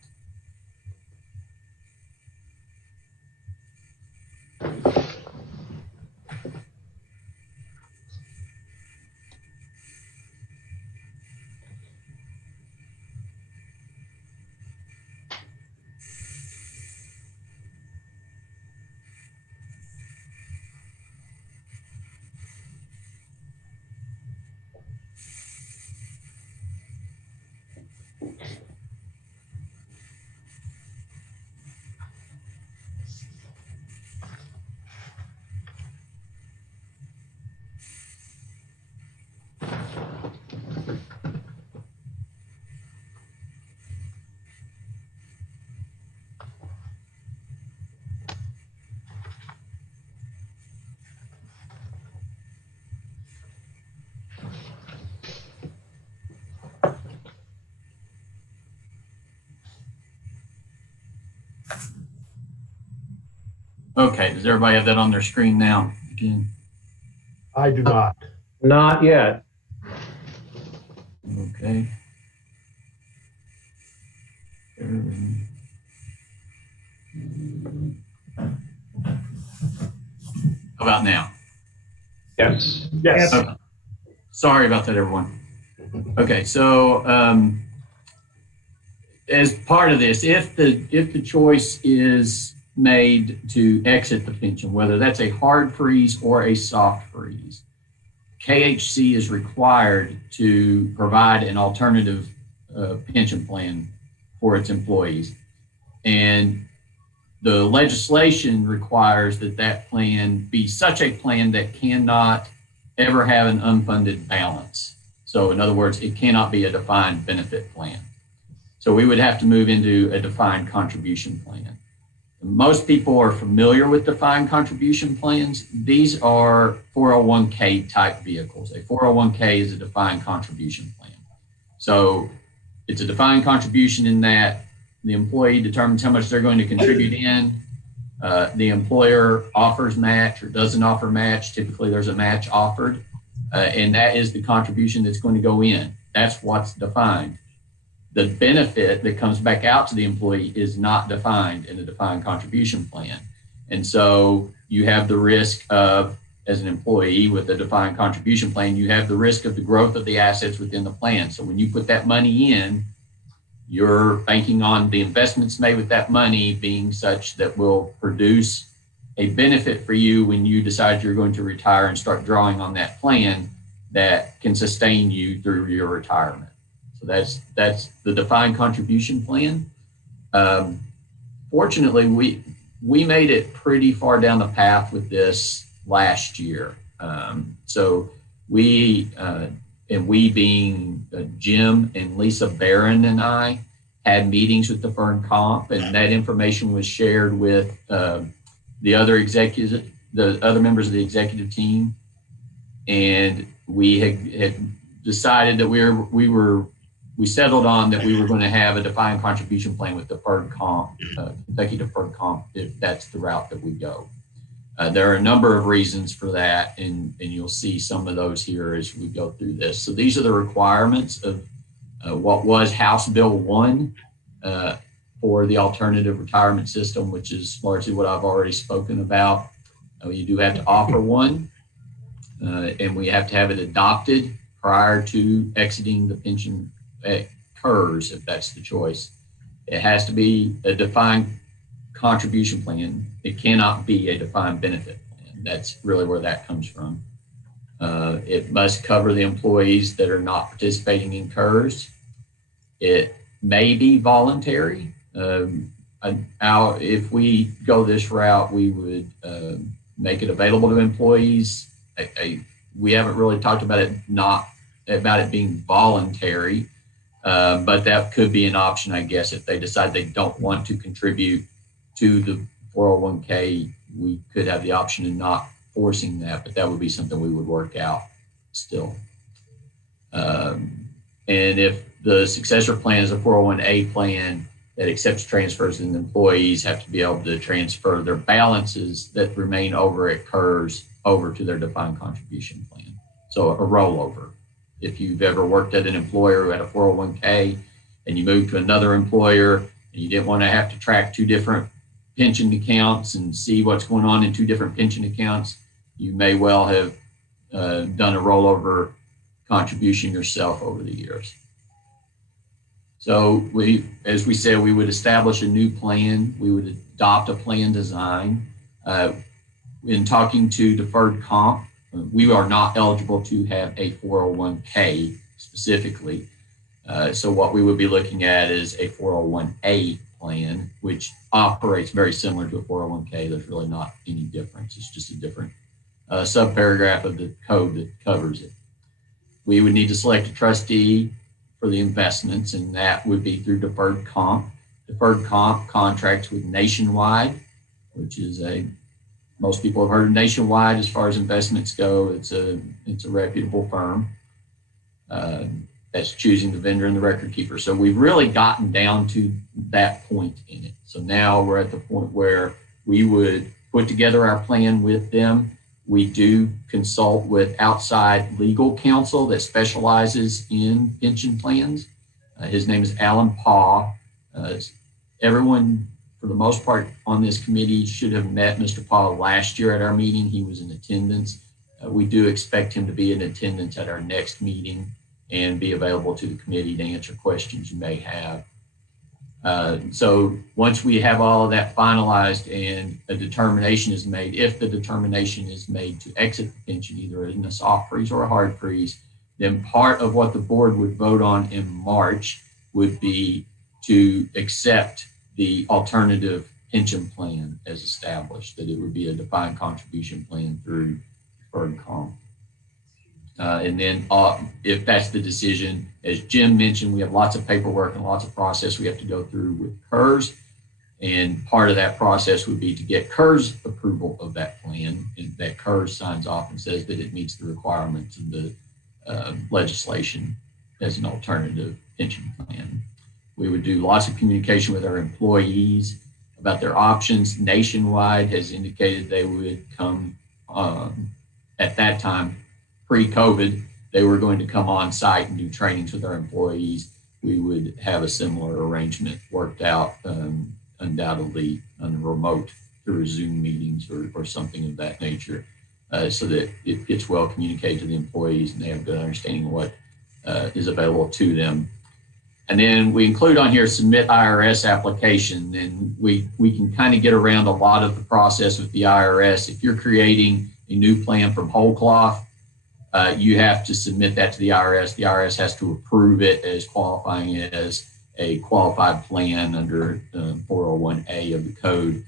Okay, does everybody have that on their screen now? Again, I do not. Not yet. okay. How about now? Yes. Yes. Okay. Sorry about that, everyone. Okay, so as part of this, if the choice is made to exit the pension, whether that's a hard freeze or a soft freeze, KHC is required to provide an alternative pension plan for its employees. And the legislation requires that plan be such a plan that cannot ever have an unfunded balance. So in other words, it cannot be a defined benefit plan. So we would have to move into a defined contribution plan. Most people are familiar with defined contribution plans. These are 401k type vehicles. A 401k is a defined contribution plan. So it's a defined contribution in that the employee determines how much they're going to contribute in. The employer offers match or doesn't offer match. Typically there's a match offered, and that is the contribution that's going to go in. That's what's defined. The benefit that comes back out to the employee is not defined in a defined contribution plan. And so you have the risk of, as an employee with a defined contribution plan, you have the risk of the growth of the assets within the plan. So when you put that money in, you're banking on the investments made with that money being such that will produce a benefit for you when you decide you're going to retire and start drawing on that plan that can sustain you through your retirement. So that's the defined contribution plan. Fortunately, we made it pretty far down the path with this last year. So we and we being Jim and Lisa Barron and I had meetings with Deferred Comp, and that information was shared with the other members of the executive team. And we had decided that we settled on that we were going to have a defined contribution plan with Deferred Comp, Kentucky Deferred Comp, if that's the route that we go. There are a number of reasons for that, and you'll see some of those here as we go through this. So these are the requirements of what was House Bill 1 for the alternative retirement system, which is largely what I've already spoken about. You do have to offer one, and we have to have it adopted prior to exiting the pension CURS, if that's the choice. It has to be a defined contribution plan. It cannot be a defined benefit plan. That's really where that comes from. It must cover the employees that are not participating in CURS. It may be voluntary. If we go this route, we would make it available to employees. We haven't really talked about it being voluntary, but that could be an option, I guess, if they decide they don't want to contribute to the 401k. We could have the option of not forcing that, but that would be something we would work out still. And if the successor plan is a 401a plan that accepts transfers, and the employees have to be able to transfer their balances that remain over at CURS over to their defined contribution plan. So a rollover. If you've ever worked at an employer who had a 401k and you moved to another employer and you didn't want to have to track two different pension accounts and see what's going on in two different pension accounts, you may well have done a rollover contribution yourself over the years. So as we said, we would establish a new plan. We would adopt a plan design. In talking to Deferred Comp, we are not eligible to have a 401k specifically. So what we would be looking at is a 401a plan, which operates very similar to a 401k. There's really not any difference. It's just a different subparagraph of the code that covers it. We would need to select a trustee for the investments, and that would be through Deferred Comp. Deferred Comp contracts with Nationwide, which is most people have heard of Nationwide as far as investments go. It's a reputable firm that's choosing the vendor and the record keeper. So we've really gotten down to that point in it. So now we're at the point where we would put together our plan with them. We do consult with outside legal counsel that specializes in pension plans. His name is Alan Paw. Everyone, for the most part, on this committee should have met Mr. Paw last year at our meeting. He was in attendance. We do expect him to be in attendance at our next meeting and be available to the committee to answer questions you may have. So once we have all of that finalized and a determination is made, if the determination is made to exit the pension, either in a soft freeze or a hard freeze, then part of what the board would vote on in March would be to accept the alternative pension plan as established, that it would be a defined contribution plan through Deferred Comp. And then if that's the decision, as Jim mentioned, we have lots of paperwork and lots of process we have to go through with CURS. And part of that process would be to get CURS approval of that plan, and that CURS signs off and says that it meets the requirements of the legislation as an alternative pension plan. We would do lots of communication with our employees about their options. Nationwide has indicated they would come at that time, pre-COVID, they were going to come on site and do trainings with our employees. We would have a similar arrangement worked out, undoubtedly on a remote through Zoom meetings or something of that nature, so that it gets well communicated to the employees and they have a good understanding of what is available to them. And then we include on here submit IRS application, and we can kind of get around a lot of the process with the IRS. If you're creating a new plan from whole cloth, you have to submit that to the IRS. The IRS has to approve it as qualifying as a qualified plan under 401A of the code.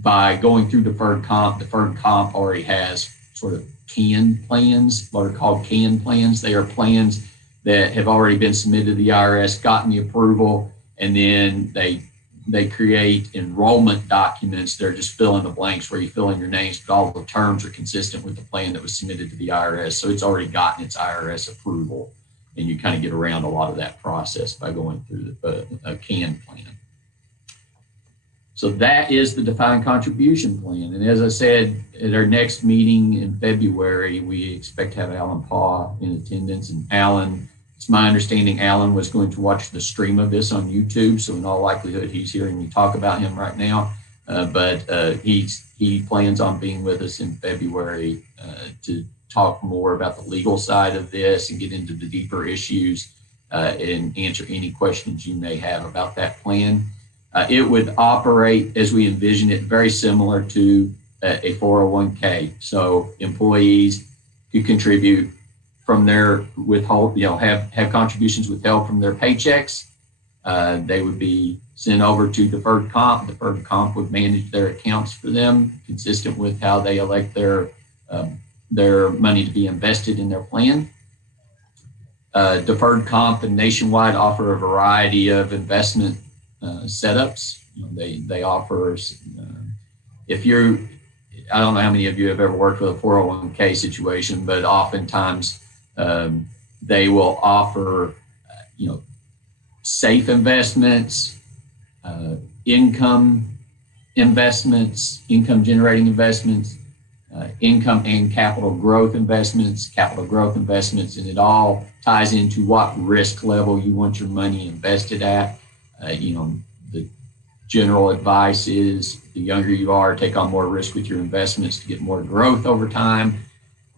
By going through Deferred Comp already has sort of canned plans, what are called canned plans. They are plans that have already been submitted to the IRS, gotten the approval, and then they create enrollment documents. They're just fill in the blanks where you fill in your names, but all the terms are consistent with the plan that was submitted to the IRS. So it's already gotten its IRS approval, and you kind of get around a lot of that process by going through a canned plan. So that is the defined contribution plan. And as I said, at our next meeting in February, we expect to have Alan Paw in attendance. And Alan, it's my understanding Alan was going to watch the stream of this on YouTube. So in all likelihood, he's hearing me talk about him right now. But he plans on being with us in February to talk more about the legal side of this and get into the deeper issues and answer any questions you may have about that plan. It would operate, as we envision it, very similar to a 401k. So employees who contribute from their withhold, have contributions withheld from their paychecks. They would be sent over to Deferred Comp. Deferred Comp would manage their accounts for them, consistent with how they elect their money to be invested in their plan. Deferred Comp and Nationwide offer a variety of investment setups. They offer, if you're, I don't know how many of you have ever worked with a 401k situation, but oftentimes they will offer, safe investments, income investments, income generating investments, income and capital growth investments, and it all ties into what risk level you want your money invested at. The general advice is the younger you are, take on more risk with your investments to get more growth over time.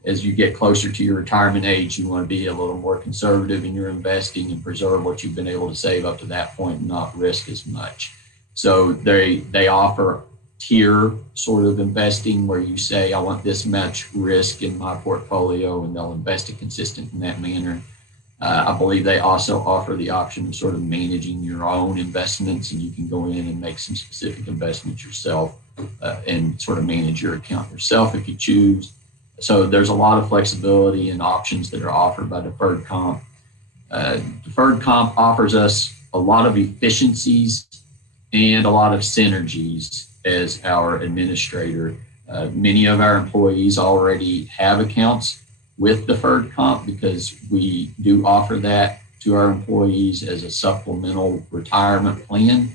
As you get closer to your retirement age, you want to be a little more conservative in your investing and preserve what you've been able to save up to that point and not risk as much. So they offer tier sort of investing where you say, I want this much risk in my portfolio, and they'll invest it consistent in that manner. I believe they also offer the option of sort of managing your own investments, and you can go in and make some specific investments yourself and sort of manage your account yourself if you choose. So there's a lot of flexibility and options that are offered by Deferred Comp. Deferred Comp offers us a lot of efficiencies and a lot of synergies as our administrator. Many of our employees already have accounts with Deferred Comp because we do offer that to our employees as a supplemental retirement plan.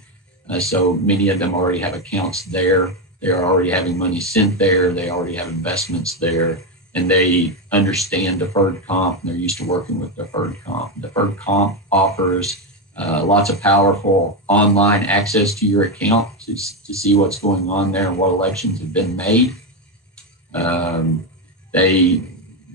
So many of them already have accounts there. They are already having money sent there. They already have investments there, and they understand Deferred Comp, and they're used to working with Deferred Comp. Deferred Comp offers lots of powerful online access to your account to see what's going on there and what elections have been made. They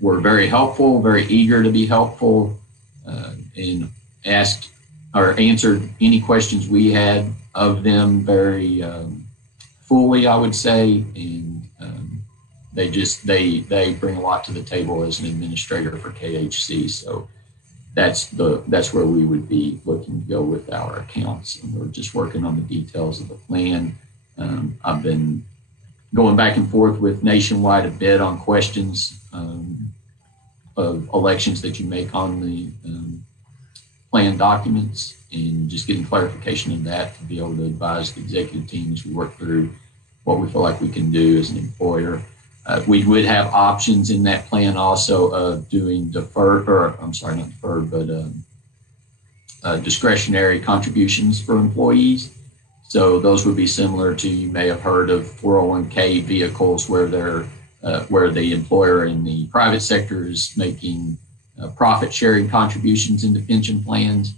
were very helpful, very eager to be helpful, and asked or answered any questions we had of them very fully, I would say. And they bring a lot to the table as an administrator for KHC. So that's where we would be looking to go with our accounts. And we're just working on the details of the plan. I've been going back and forth with Nationwide a bit on questions of elections that you make on the plan documents, and just getting clarification of that to be able to advise the executive team as we work through what we feel like we can do as an employer. We would have options in that plan also of doing discretionary contributions for employees. So those would be similar to, you may have heard of 401k vehicles where where the employer in the private sector is making profit sharing contributions into pension plans.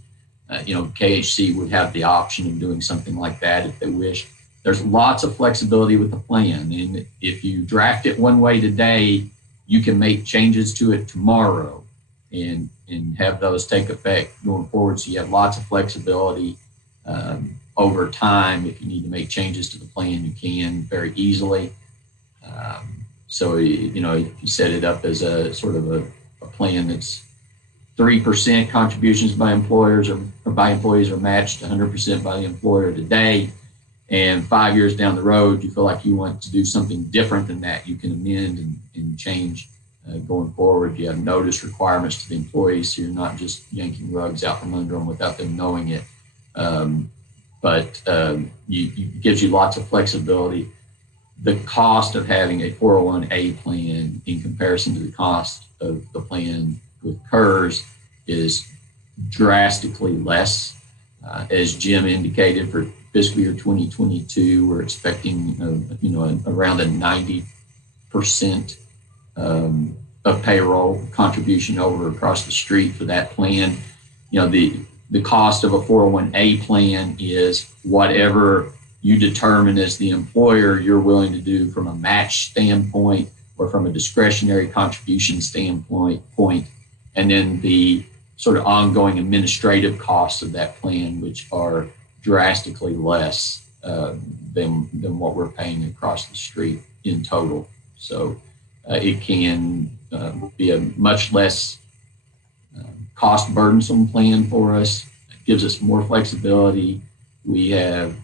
KHC would have the option of doing something like that if they wish. There's lots of flexibility with the plan, and if you draft it one way today, you can make changes to it tomorrow and have those take effect going forward. So you have lots of flexibility over time. If you need to make changes to the plan, you can very easily. So if you set it up as a sort of a plan that's 3% contributions by employers or by employees are matched 100% by the employer today, and 5 years down the road, you feel like you want to do something different than that, you can amend and change going forward. You have notice requirements to the employees, so you're not just yanking rugs out from under them without them knowing it. But it gives you lots of flexibility. The cost of having a 401A plan in comparison to the cost of the plan with KERS is drastically less. As Jim indicated, for fiscal year 2022, we're expecting around a 90% of payroll contribution over across the street for that plan. The cost of a 401A plan is whatever you determine as the employer you're willing to do from a match standpoint or from a discretionary contribution standpoint, and then the sort of ongoing administrative costs of that plan, which are drastically less than what we're paying across the street in total. So it can be a much less cost burdensome plan for us. It gives us more flexibility. We have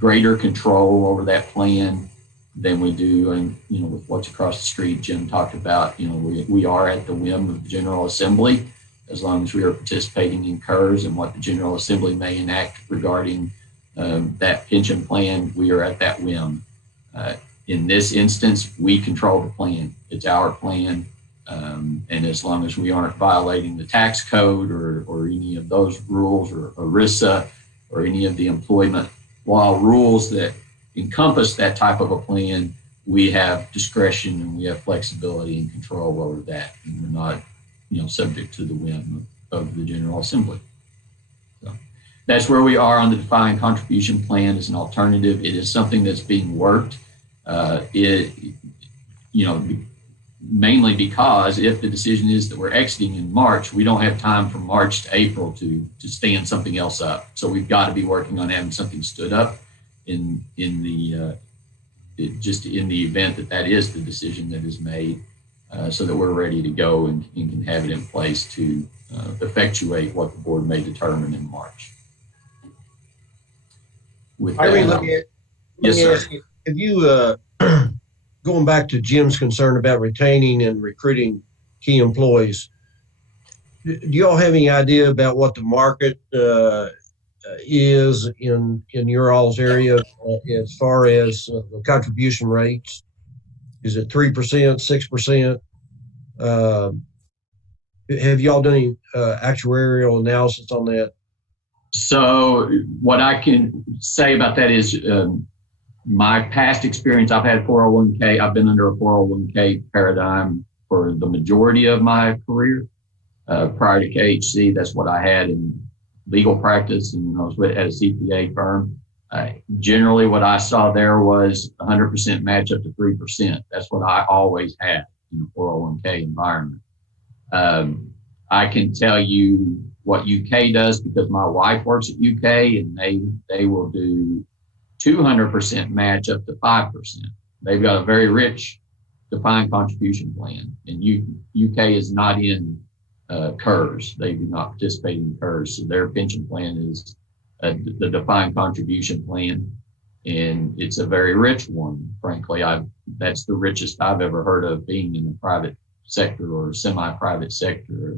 greater control over that plan than we do with what's across the street. Jim talked about, we are at the whim of the General Assembly as long as we are participating in KERS and what the General Assembly may enact regarding that pension plan. We are at that whim. In this instance, we control the plan. It's our plan. And as long as we aren't violating the tax code or any of those rules or ERISA or any of the employment law rules that encompass that type of a plan, we have discretion and we have flexibility and control over that. And we're not, subject to the whim of the General Assembly. So that's where we are on the defined contribution plan as an alternative. It is something that's being worked. Mainly because if the decision is that we're exiting in March, we don't have time from March to April to stand something else up. So we've got to be working on having something stood up in the event that is the decision that is made, so that we're ready to go and can have it in place to effectuate what the board may determine in March. Irene, let me ask you, have you going back to Jim's concern about retaining and recruiting key employees, do you all have any idea about what the market is in your all's area as far as the contribution rates? Is it 3%, 6%? Have y'all done any actuarial analysis on that? So what I can say about that is my past experience, I've had 401k. I've been under a 401k paradigm for the majority of my career. Prior to KHC, that's what I had in legal practice, and I was at a CPA firm. Generally, what I saw there was 100% match up to 3%. That's what I always had in the 401k environment. I can tell you what UK does because my wife works at UK, and they will do 200% match up to 5%. They've got a very rich defined contribution plan, and UK is not in KERS. They do not participate in KERS, so their pension plan is the defined contribution plan, and it's a very rich one. Frankly, that's the richest I've ever heard of being in the private sector or semi-private sector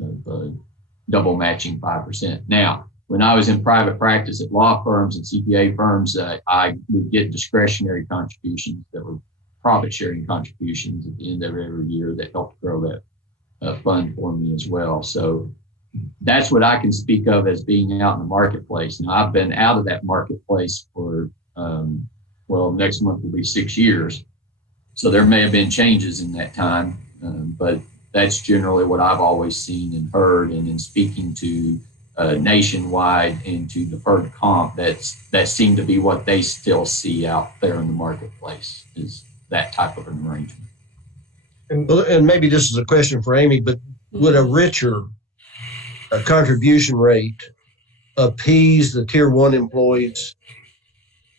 of double matching 5%. Now, when I was in private practice at law firms and CPA firms, I would get discretionary contributions that were profit sharing contributions at the end of every year that helped grow that fund for me as well. So that's what I can speak of as being out in the marketplace. Now, I've been out of that marketplace for, next month will be 6 years. So there may have been changes in that time, but that's generally what I've always seen and heard. And in speaking to nationwide and to deferred comp, that seemed to be what they still see out there in the marketplace, is that type of an arrangement. And maybe this is a question for Amy, but would a richer contribution rate appease the tier 1 employees?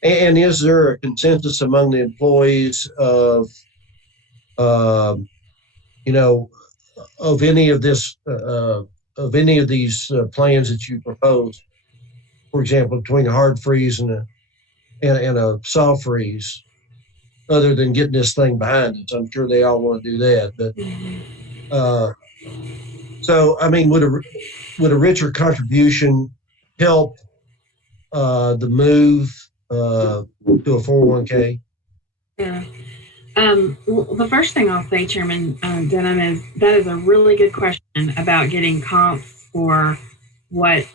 And is there a consensus among the employees of any of this of any of these plans that you propose? For example, between a hard freeze and a soft freeze, other than getting this thing behind us. I'm sure they all want to do that. But so, I mean, would a richer contribution help the move to a 401k? Yeah. Well, the first thing I'll say, Chairman Denham, is that is a really good question about getting comps for what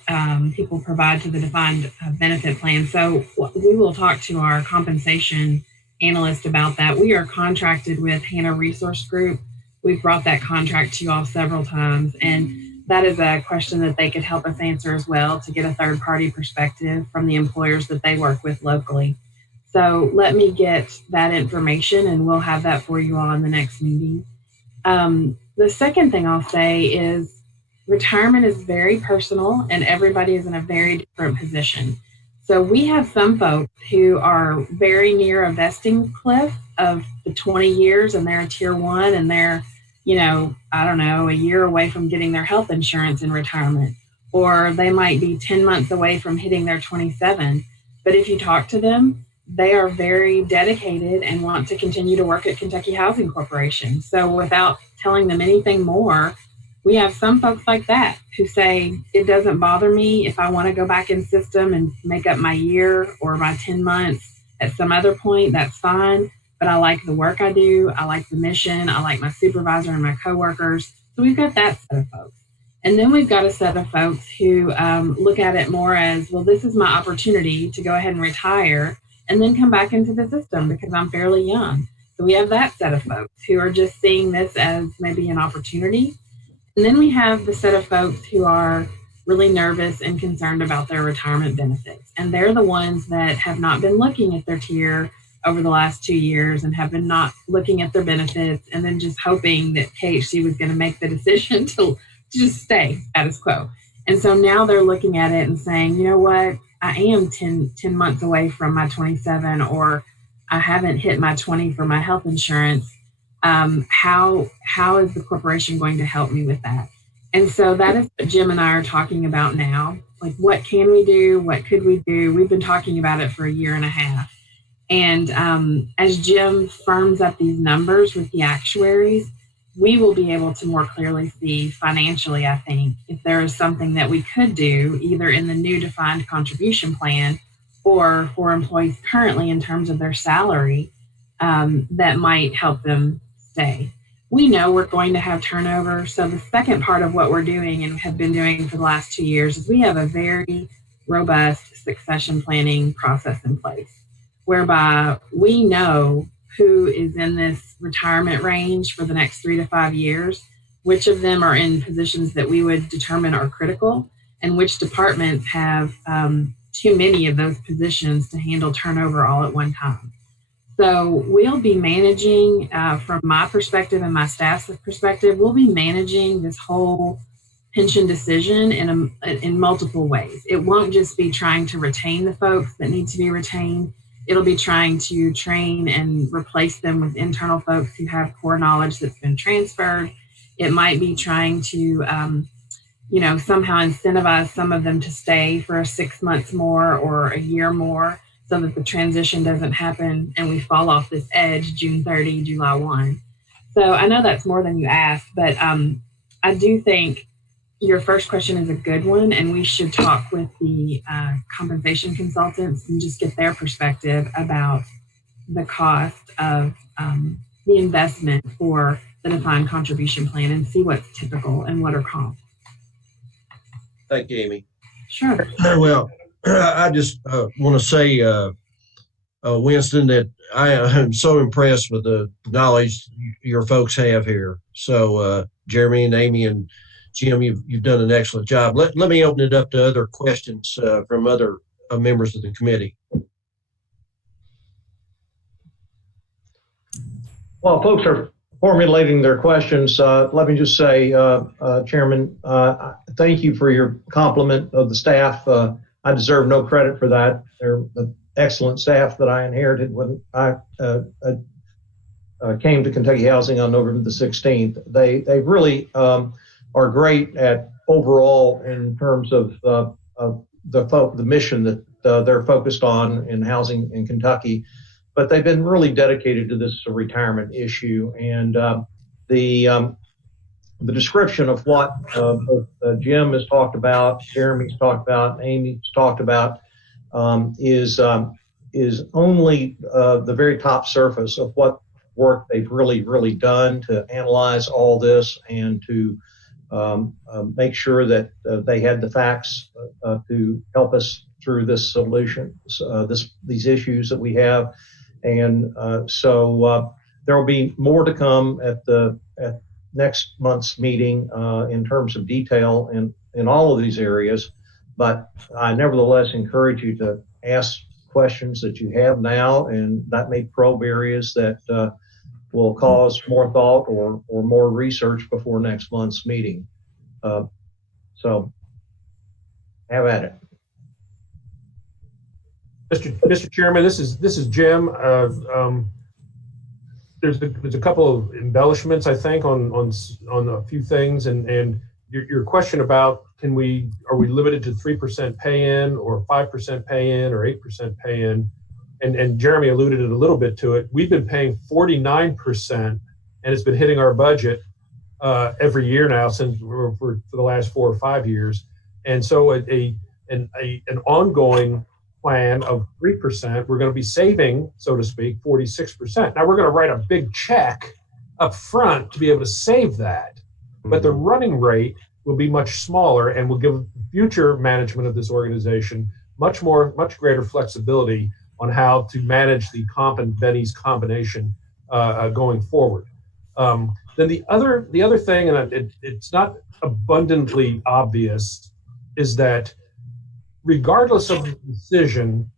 people provide to the defined benefit plan. So we will talk to our compensation analyst about that. We are contracted with Hannah Resource Group. We've brought that contract to you all several times, and that is a question that they could help us answer as well, to get a third-party perspective from the employers that they work with locally. So let me get that information, and we'll have that for you all in the next meeting. The second thing I'll say is retirement is very personal, and everybody is in a very different position. So we have some folks who are very near a vesting cliff of the 20 years, and they're a tier 1, and they're, I don't know, a year away from getting their health insurance in retirement, or they might be 10 months away from hitting their 27. But if you talk to them, they are very dedicated and want to continue to work at Kentucky Housing Corporation. So without telling them anything more, we have some folks like that who say, it doesn't bother me if I want to go back in system and make up my year or my 10 months at some other point, that's fine. But I like the work I do. I like the mission. I like my supervisor and my coworkers. So we've got that set of folks. And then we've got a set of folks who look at it more as, well, this is my opportunity to go ahead and retire and then come back into the system because I'm fairly young. So we have that set of folks who are just seeing this as maybe an opportunity. And then we have the set of folks who are really nervous and concerned about their retirement benefits. And they're the ones that have not been looking at their tier over the last 2 years and have been not looking at their benefits and then just hoping that KHC was going to make the decision to just stay status quo. And so now they're looking at it and saying, you know what, I am 10 months away from my 27, or I haven't hit my 20 for my health insurance. How is the corporation going to help me with that? And so that is what Jim and I are talking about now. Like, what can we do? What could we do? We've been talking about it for a year and a half. And as Jim firms up these numbers with the actuaries, we will be able to more clearly see financially, I think, if there is something that we could do either in the new defined contribution plan or for employees currently in terms of their salary that might help them stay. We know we're going to have turnover. So the second part of what we're doing and have been doing for the last 2 years is we have a very robust succession planning process in place, whereby we know who is in this retirement range for the next 3 to 5 years, which of them are in positions that we would determine are critical, and which departments have too many of those positions to handle turnover all at one time. So we'll be managing, from my perspective and my staff's perspective, we'll be managing this whole pension decision in multiple ways. It won't just be trying to retain the folks that need to be retained. It'll be trying to train and replace them with internal folks who have core knowledge that's been transferred. It might be trying to, somehow incentivize some of them to stay for 6 months more or a year more, so that the transition doesn't happen and we fall off this edge June 30, July 1. So I know that's more than you asked, but I do think your first question is a good one, and we should talk with the compensation consultants and just get their perspective about the cost of the investment for the defined contribution plan and see what's typical and what are comp. Thank you, Amy. Sure. Well, I just want to say, Winston, that I am so impressed with the knowledge your folks have here. So, Jeremy and Amy and Jim, you've done an excellent job. Let me open it up to other questions from other members of the committee. While folks are formulating their questions, let me just say, Chairman, thank you for your compliment of the staff. I deserve no credit for that. They're the excellent staff that I inherited when I came to Kentucky Housing on November the 16th. They really are great at overall in terms of the mission that they're focused on in housing in Kentucky. but they've been really dedicated to this retirement issue. And the description of what both Jim has talked about, Jeremy's talked about, Amy's talked about is only the very top surface of what work they've really done to analyze all this and to make sure that they had the facts to help us through this solution, these issues that we have. And so there will be more to come at next month's meeting in terms of detail in all of these areas. But I nevertheless encourage you to ask questions that you have now, and that may probe areas that will cause more thought or more research before next month's meeting. So have at it. Mr. Chairman, this is Jim. There's a couple of embellishments, I think, on a few things, and your question about are we limited to 3% pay-in or 5% pay-in or 8% pay-in, and Jeremy alluded a little bit to it. We've been paying 49%, and it's been hitting our budget every year now for the last 4 or 5 years, and so an ongoing plan of 3%, we're going to be saving, so to speak, 46%. Now we're going to write a big check up front to be able to save that, but the running rate will be much smaller and will give future management of this organization much greater flexibility on how to manage the comp and Benny's combination going forward. Then the other thing, and it's not abundantly obvious, is that regardless of the decision,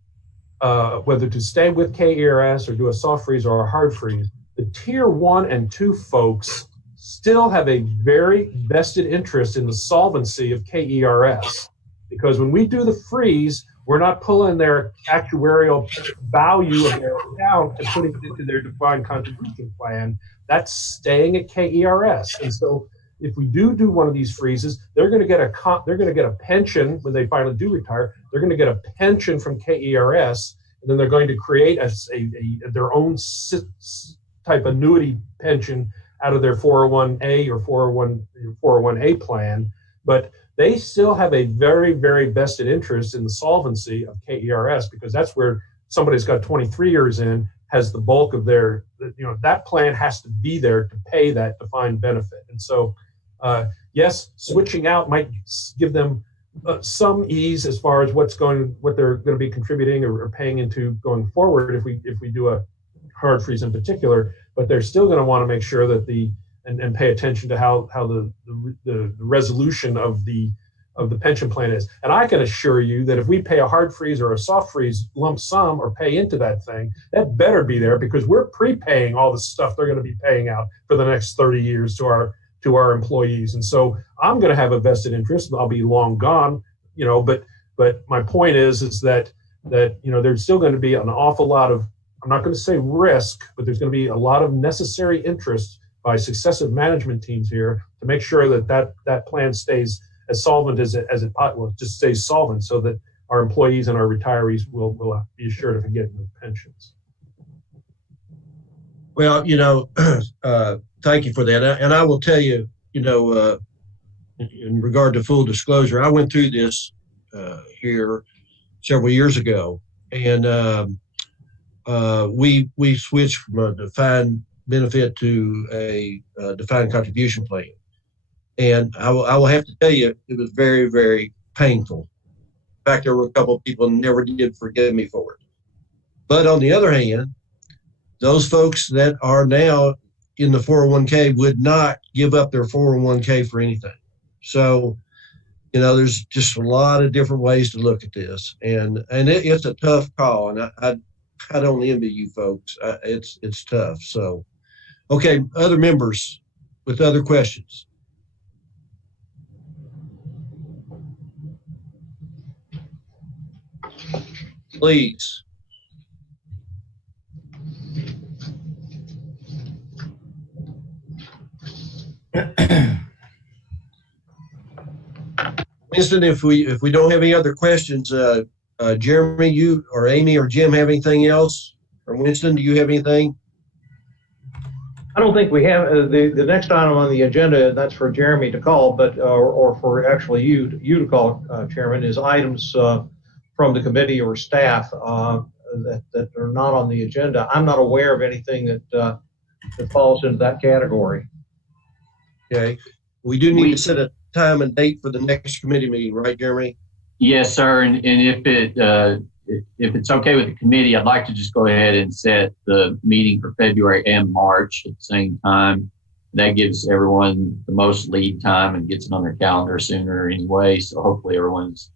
whether to stay with KERS or do a soft freeze or a hard freeze, the tier 1 and 2 folks still have a very vested interest in the solvency of KERS. Because when we do the freeze, we're not pulling their actuarial value of their account and putting it into their defined contribution plan. That's staying at KERS. And so if we do one of these freezes, they're going to get a pension when they finally do retire. They're going to get a pension from KERS, and then they're going to create their own type annuity pension out of their 401A or 401A plan. But they still have a very, very vested interest in the solvency of KERS, because that's where somebody's got 23 years in, has the bulk of their, that plan has to be there to pay that defined benefit. And so, yes, switching out might give them some ease as far as what they're going to be contributing or paying into going forward if we do a hard freeze in particular, but they're still going to want to make sure that and pay attention to how the resolution of the pension plan is. And I can assure you that if we pay a hard freeze or a soft freeze lump sum or pay into that thing, that better be there, because we're prepaying all the stuff they're going to be paying out for the next 30 years to our employees. And so I'm going to have a vested interest, and I'll be long gone, but my point is that there's still going to be an awful lot of, I'm not going to say risk, but there's going to be a lot of necessary interest by successive management teams here to make sure that plan stays as solvent as it just stays solvent, so that our employees and our retirees will be assured of getting those pensions. Well, thank you for that. And I will tell you, in regard to full disclosure, I went through this here several years ago, and we switched from a defined benefit to a defined contribution plan. And I will have to tell you, it was very, very painful. In fact, there were a couple of people who never did forgive me for it. But on the other hand, those folks that are now in the 401k would not give up their 401k for anything. So, there's just a lot of different ways to look at this, and it's a tough call. And I don't envy you folks. It's tough. So, okay, other members with other questions. Please. Winston, if we don't have any other questions, Jeremy, you or Amy or Jim have anything else? or Winston, do you have anything? I don't think we have the next item on the agenda, and that's for Jeremy to call, but or for actually you to call, Chairman, is items from the committee or staff that are not on the agenda. I'm not aware of anything that falls into that category. Okay. We do need to set a time and date for the next committee meeting, right, Jeremy? Yes, sir. And if it's okay with the committee, I'd like to just go ahead and set the meeting for February and March at the same time. That gives everyone the most lead time and gets it on their calendar sooner anyway. So hopefully everyone's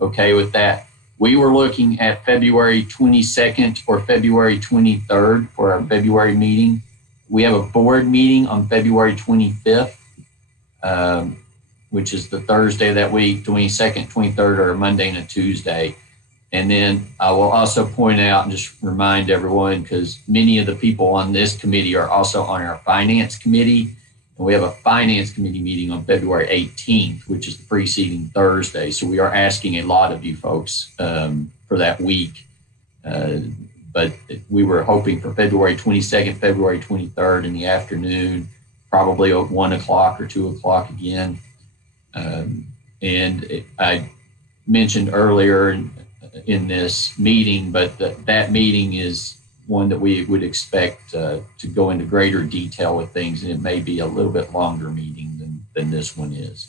okay with that. We were looking at February 22nd or February 23rd for our February meeting. We have a board meeting on February 25th, which is the Thursday of that week. 22nd, 23rd are a Monday and a Tuesday. And then I will also point out and just remind everyone, because many of the people on this committee are also on our finance committee. And we have a finance committee meeting on February 18th, which is the preceding Thursday. So we are asking a lot of you folks for that week. But we were hoping for February 22nd, February 23rd in the afternoon, probably at 1 o'clock or 2 o'clock again. I mentioned earlier in this meeting, but that meeting is one that we would expect to go into greater detail with things, and it may be a little bit longer meeting than this one is.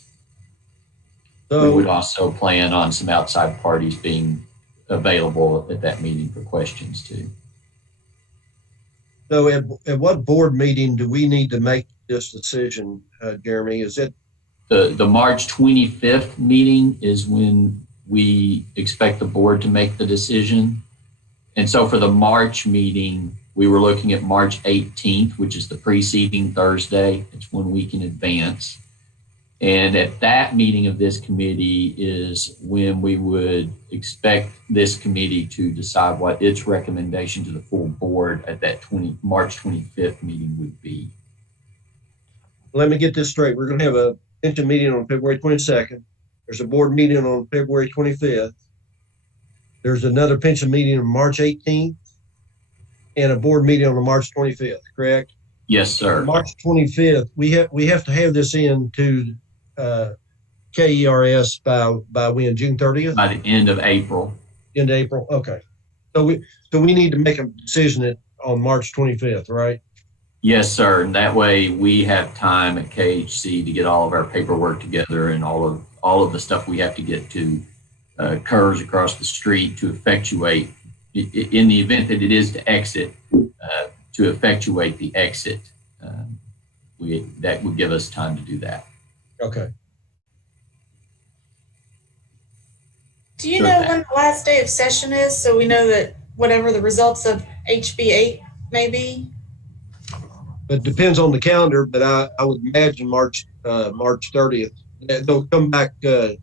So we would also plan on some outside parties being available at that meeting for questions too. So at what board meeting do we need to make this decision, Jeremy? Is it the March 25th meeting is when we expect the board to make the decision. And so for the March meeting, we were looking at March 18th, which is the preceding Thursday. It's 1 week in advance. And at that meeting of this committee is when we would expect this committee to decide what its recommendation to the full board at that March 25th meeting would be. Let me get this straight. We're going to have a pension meeting on February 22nd. There's a board meeting on February 25th. There's another pension meeting on March 18th and a board meeting on March 25th, correct? Yes, sir. March 25th, we have to have this in to KERS by when? June 30th? By the end of April. End of April, okay. So we need to make a decision on March 25th, right? Yes, sir. And that way we have time at KHC to get all of our paperwork together and all of the stuff we have to get to CURS across the street to effectuate, in the event that it is to exit, to effectuate the exit. That would give us time to do that. Okay. Do you know when the last day of session is, so we know that whatever the results of HB8 may be? It depends on the calendar, but I would imagine March 30th. They'll come back 2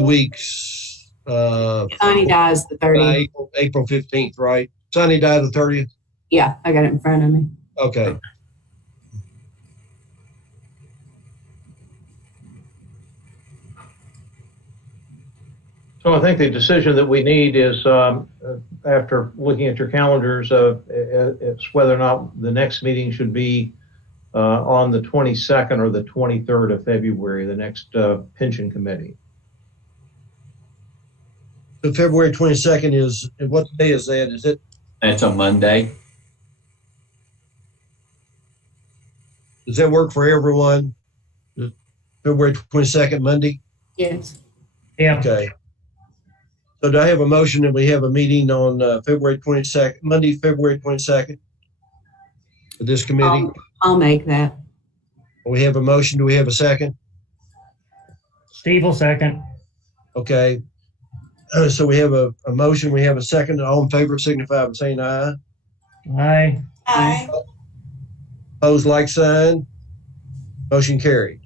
weeks. Sonny dies the 30th. April 15th, right? Sonny died the 30th? Yeah, I got it in front of me. Okay. So I think the decision that we need is, after looking at your calendars, it's whether or not the next meeting should be on the 22nd or the 23rd of February, the next pension committee. So February 22nd is, what day is that? Is it? That's a Monday. Does that work for everyone? February 22nd, Monday? Yes. Yeah. Okay. So do I have a motion that we have a meeting on February 22nd, Monday, February 22nd for this committee? I'll make that. We have a motion. Do we have a second? Steve will second. Okay. So we have a motion. We have a second. All in favor signify by saying aye. Aye. Aye. Opposed, like sign. Motion carried.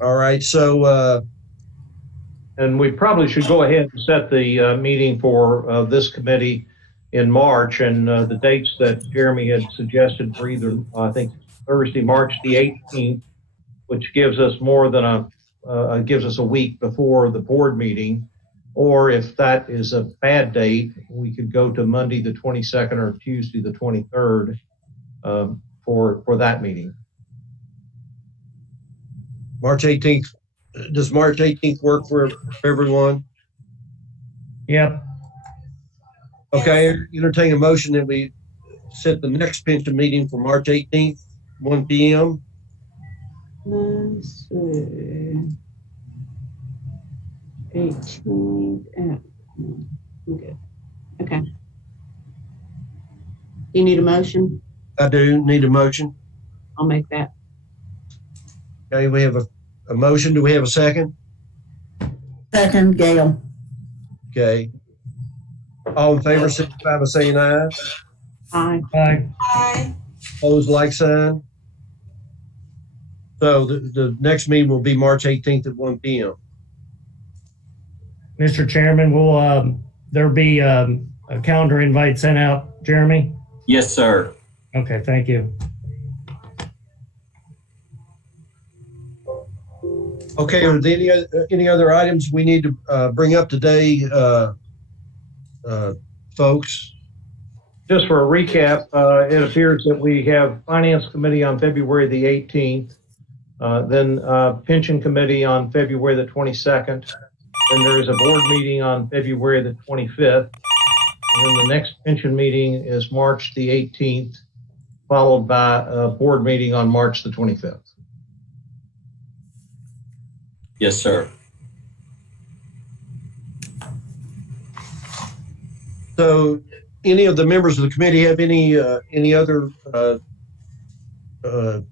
All right. So, And we probably should go ahead and set the meeting for this committee in March, and the dates that Jeremy had suggested for either, I think, Thursday, March the 18th, which gives us more than gives us a week before the board meeting, Or if that is a bad date, we could go to Monday the 22nd or Tuesday the 23rd for that meeting. March 18th. Does March 18th work for everyone? Yep. Okay, entertain a motion that we set the next pension meeting for March 18th, 1 p.m. Let's see. 18th. Okay. Okay. You need a motion? I do need a motion. I'll make that. Okay, we have a motion. Do we have a second? Second, Gail. Okay. All in favor, signify by saying aye. Aye. Aye. Aye. Opposed, like sign. So the next meeting will be March 18th at 1 p.m. Mr. Chairman, will there be a calendar invite sent out, Jeremy? Yes, sir. Okay, thank you. Okay, are there any other items we need to bring up today, folks? Just for a recap, it appears that we have Finance Committee on February the 18th, then Pension Committee on February the 22nd, then there is a board meeting on February the 25th, and then the next pension meeting is March the 18th, followed by a board meeting on March the 25th. Yes, sir. So any of the members of the committee have any other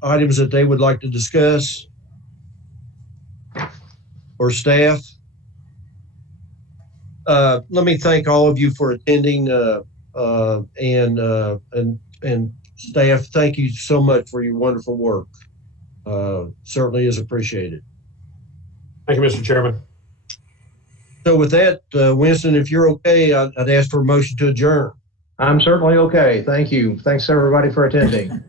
items that they would like to discuss? Or staff? Let me thank all of you for attending, and staff, thank you so much for your wonderful work. Certainly is appreciated. Thank you, Mr. Chairman. So with that, Winston, if you're okay, I'd ask for a motion to adjourn. I'm certainly okay. Thank you. Thanks everybody for attending.